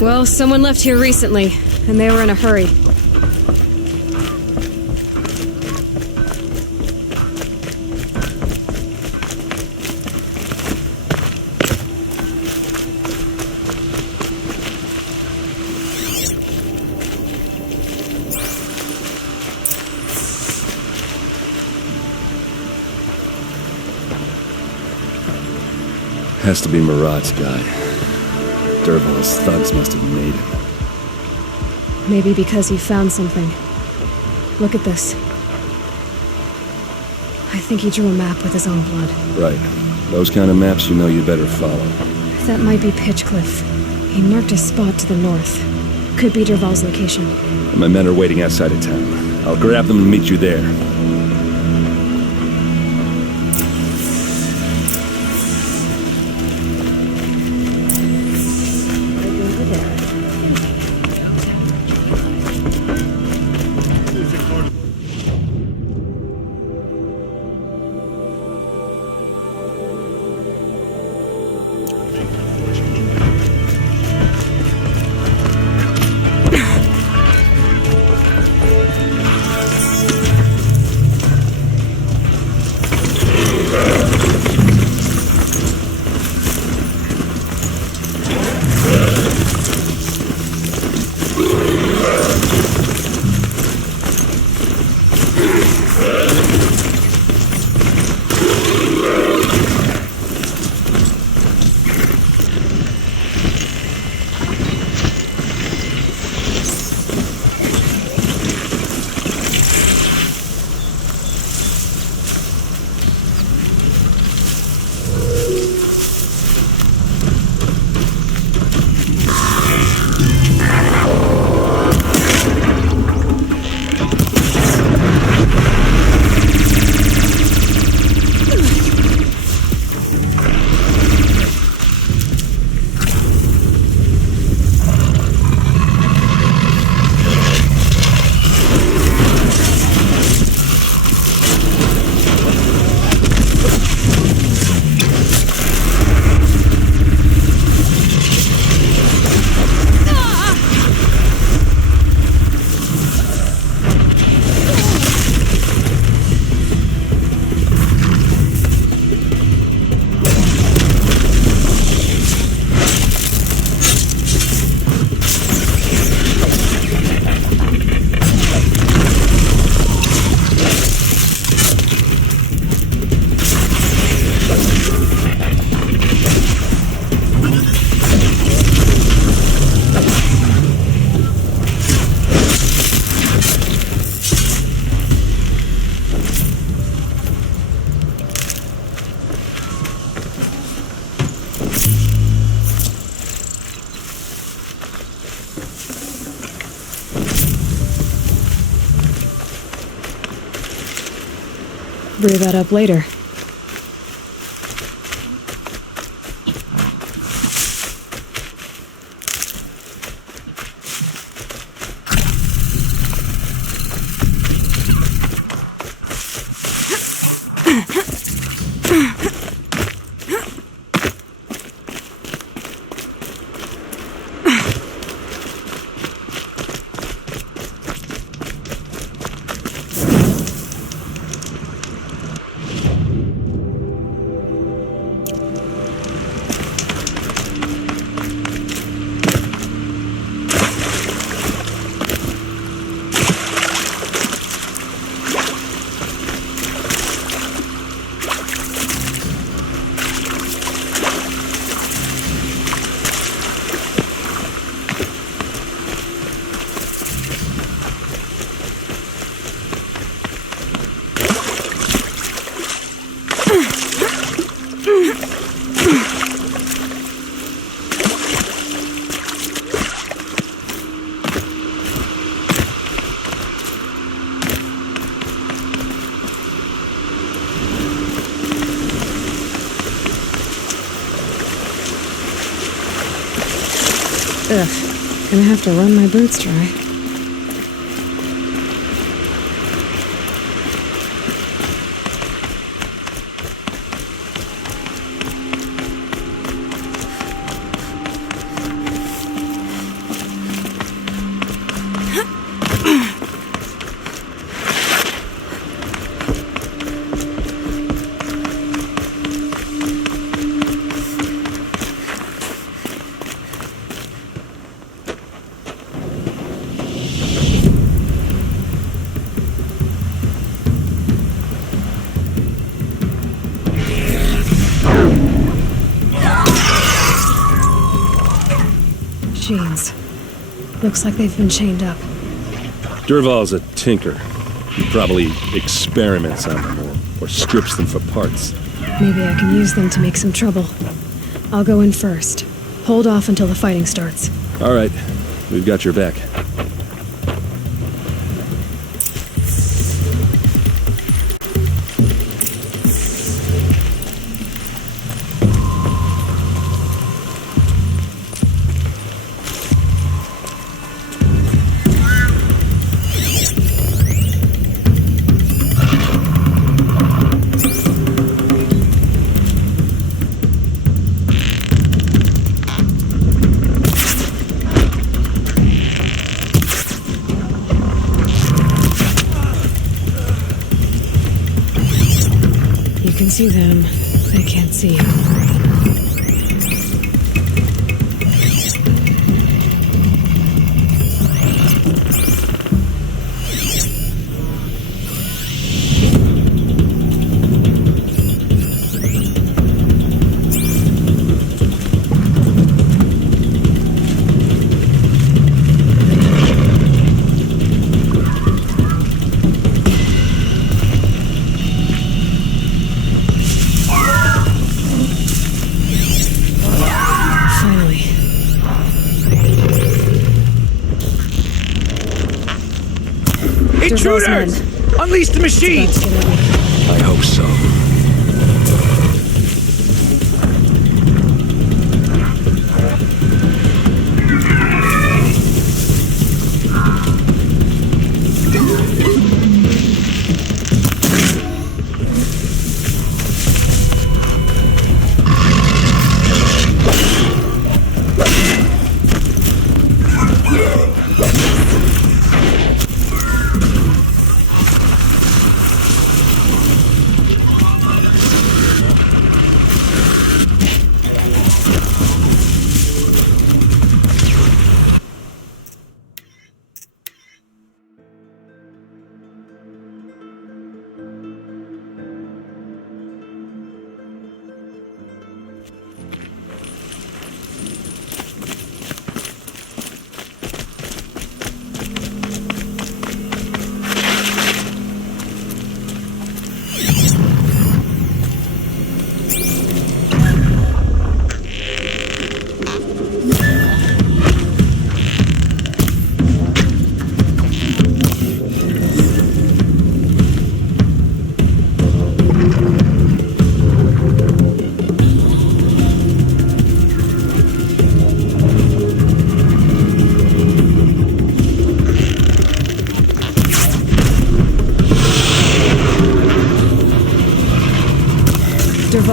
Well, someone left here recently, and they were in a hurry. Has to be Marad's guy. Dervahl's thugs must have made him. Maybe because he found something. Look at this. I think he drew a map with his own blood. Right. Those kind of maps you know you better follow. That might be Pitchcliff. He marked a spot to the north. Could be Dervahl's location. My men are waiting outside of town. I'll grab them and meet you there. brew that up later. Ugh, gonna have to run my boots dry. Machines. Looks like they've been chained up. Durval's a tinker. He probably experiments on them or strips them for parts. Maybe I can use them to make some trouble. I'll go in first. Hold off until the fighting starts. All right. We've got your back. You can see them. They can't see you. Intruders! Unleash the machines! I hope so.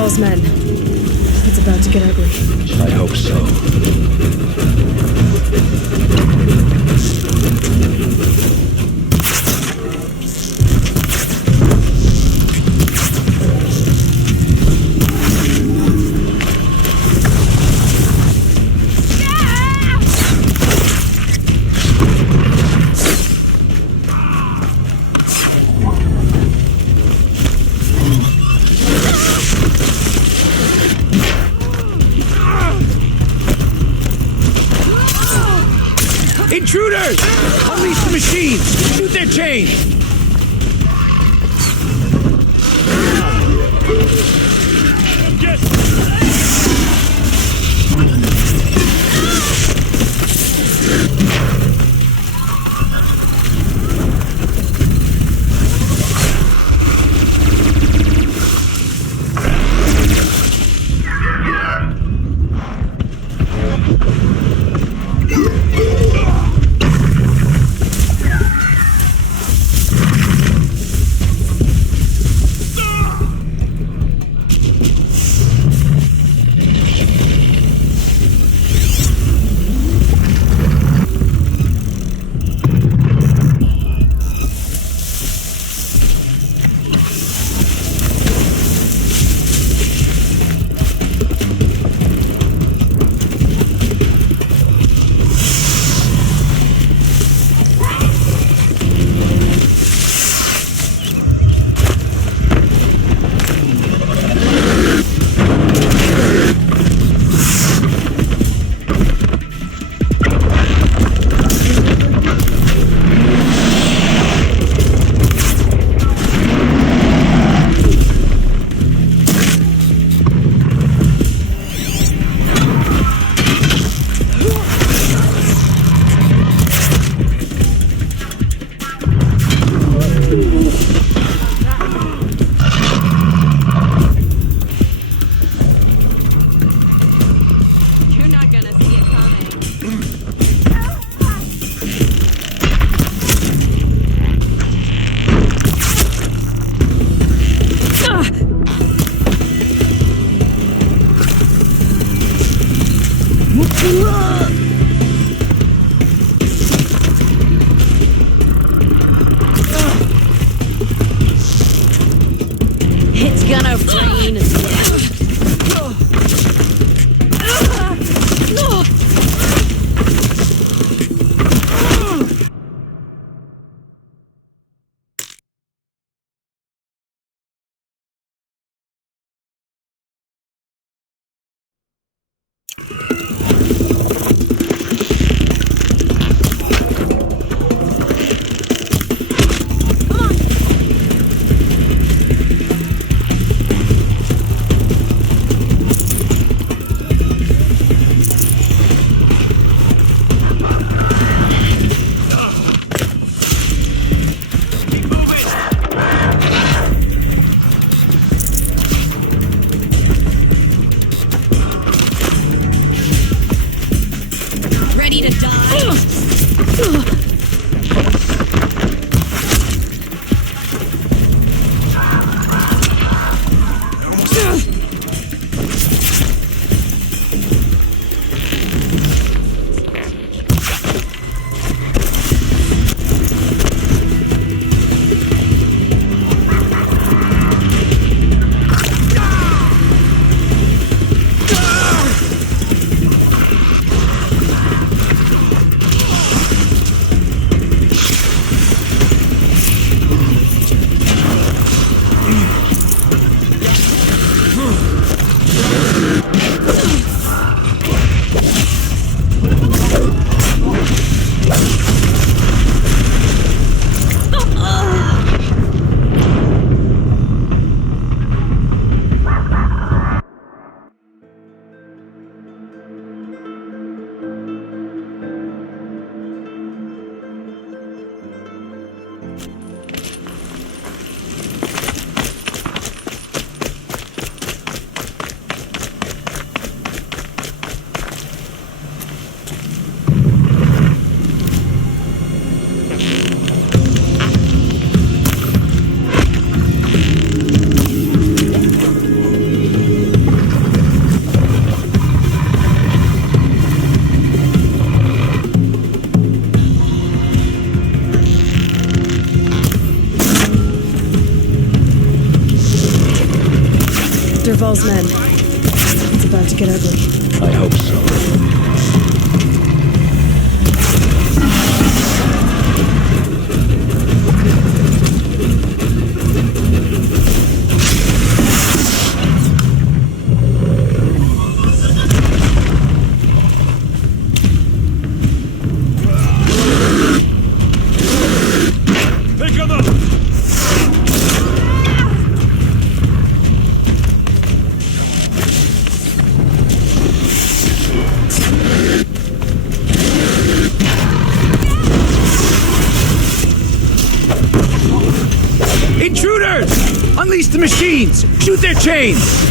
Saul's men. It's about to get ugly. I hope so. Intruders! Unleash the machines! Shoot their chains! It's gonna rain. Ready to die? Duval's men. It's about to get ugly. I hope so. Unleash the machines! Shoot their chains!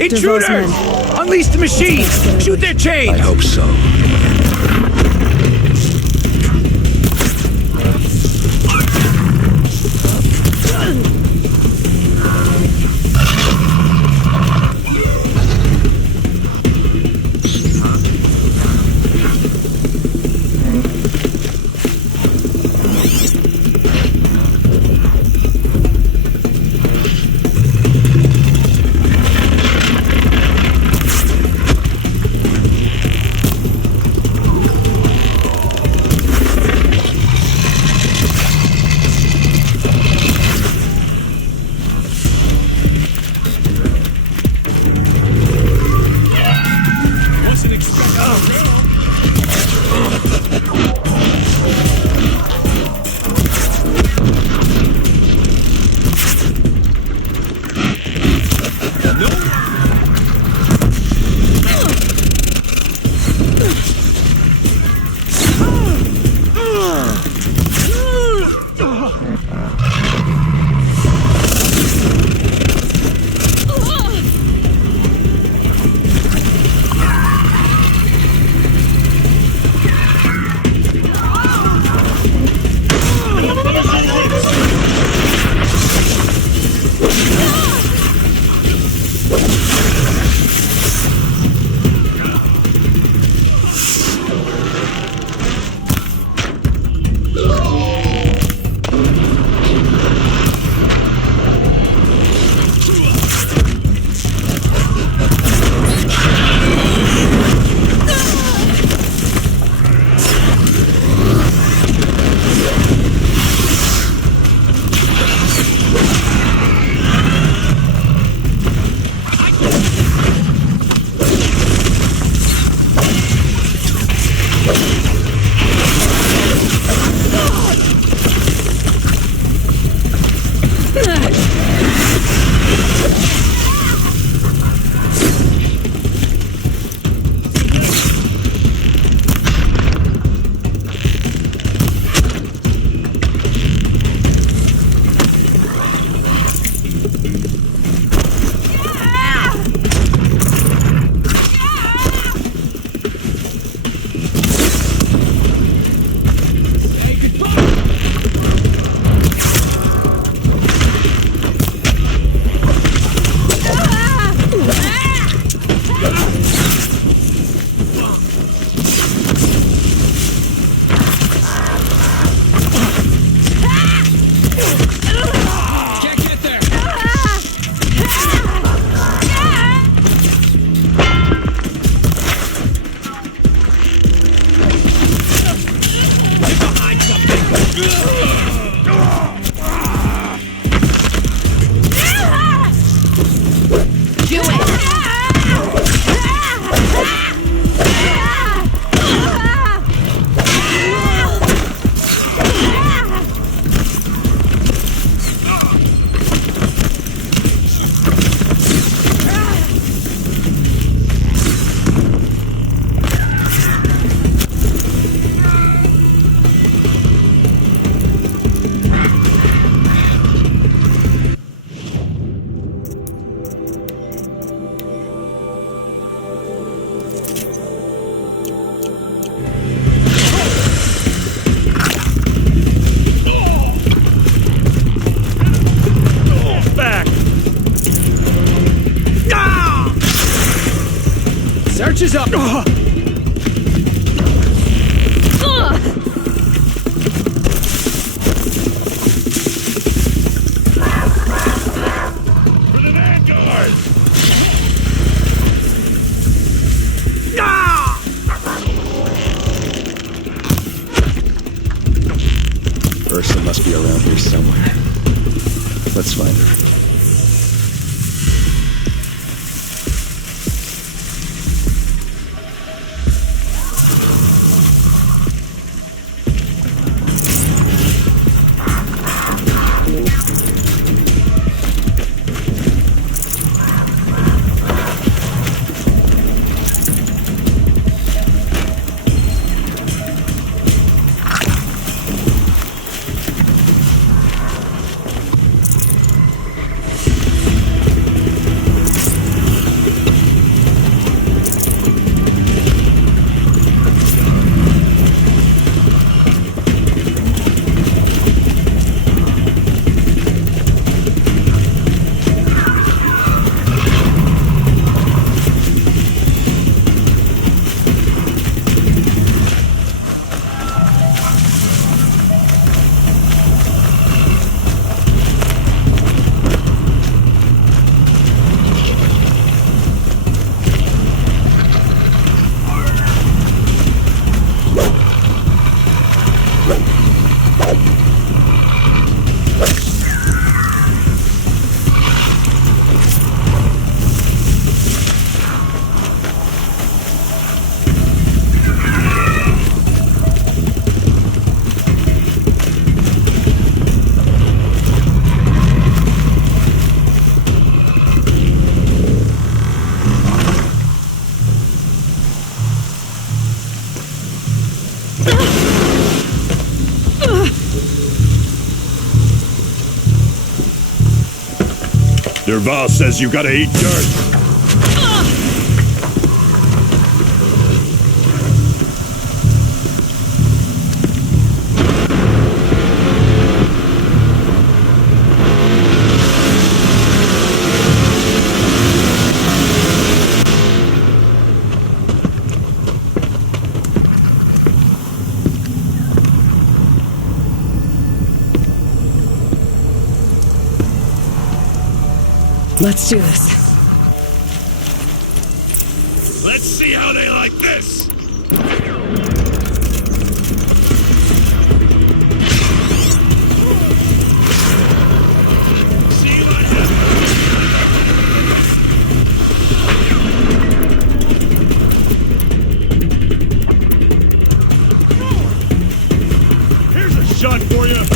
Intruders! Unleash the machines! Shoot their chains! I hope so. Search is up! For the Vanguard! Ursa must be around here somewhere. Let's find her. Derval says you gotta eat dirt. Let's do this. Let's see how they like this! See what happens! Here's a shot for you!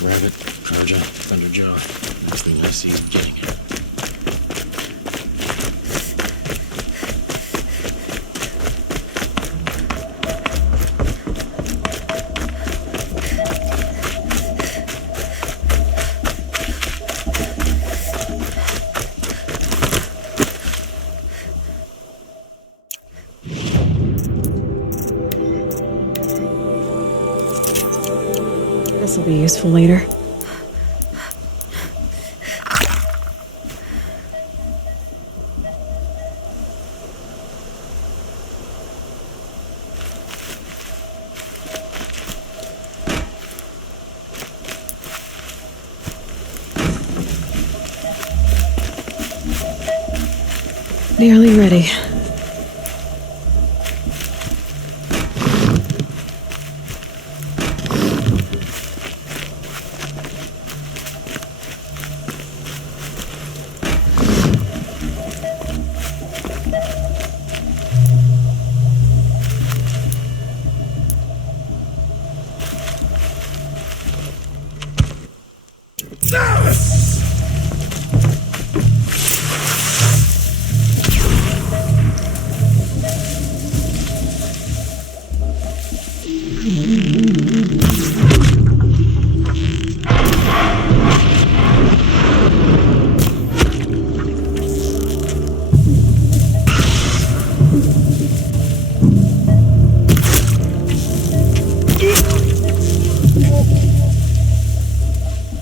Rabbit, Carja, Thunderjaw. Next thing I see is getting it. This'll be useful later. Nearly ready.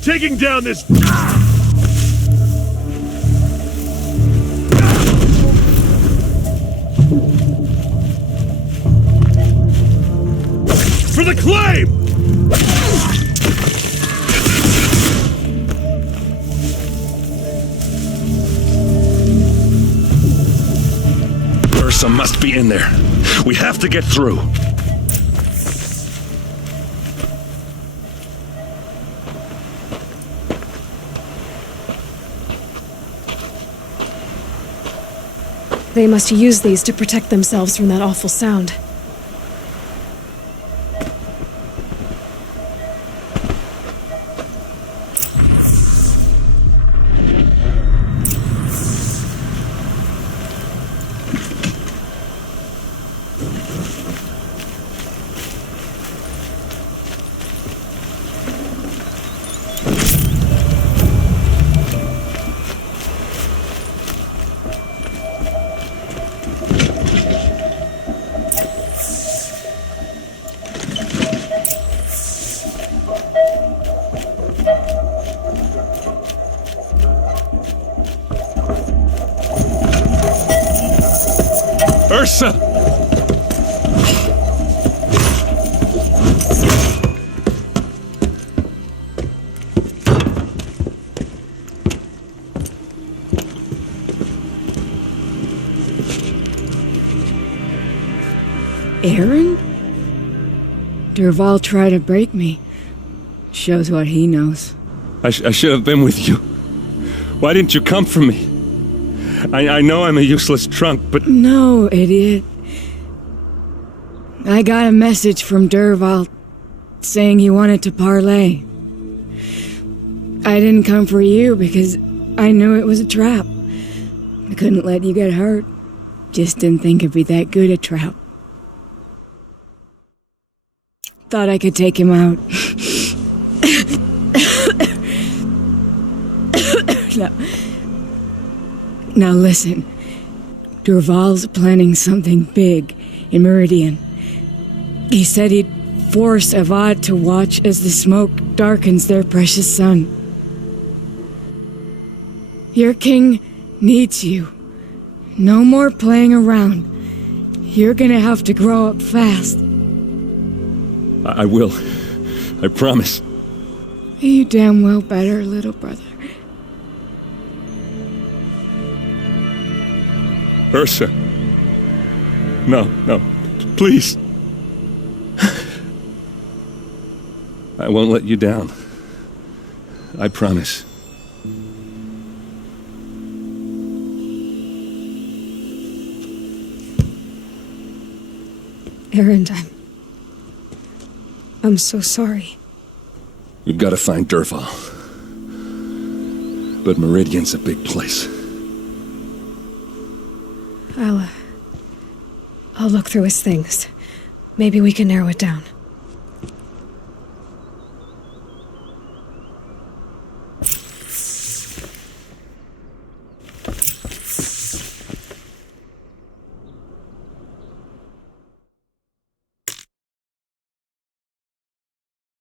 Taking down this... For the claim! Ursa must be in there. We have to get through. They must use these to protect themselves from that awful sound. Ursa! Aaron? Durval tried to break me. Shows what he knows. I should have been with you. Why didn't you come for me? I know I'm a useless trunk, but... No, idiot. I got a message from Durval saying he wanted to parlay. I didn't come for you because I knew it was a trap. I couldn't let you get hurt. Just didn't think it'd be that good a trap. Thought I could take him out. Now listen. Durval's planning something big in Meridian. He said he'd force Avad to watch as the smoke darkens their precious sun. Your king needs you. No more playing around. You're gonna have to grow up fast. I will. I promise. You damn well better, little brother. Ursa. No, please. I won't let you down. I promise. Aaron, I'm so sorry. We've got to find Derval. But Meridian's a big place. I'll look through his things. Maybe we can narrow it down.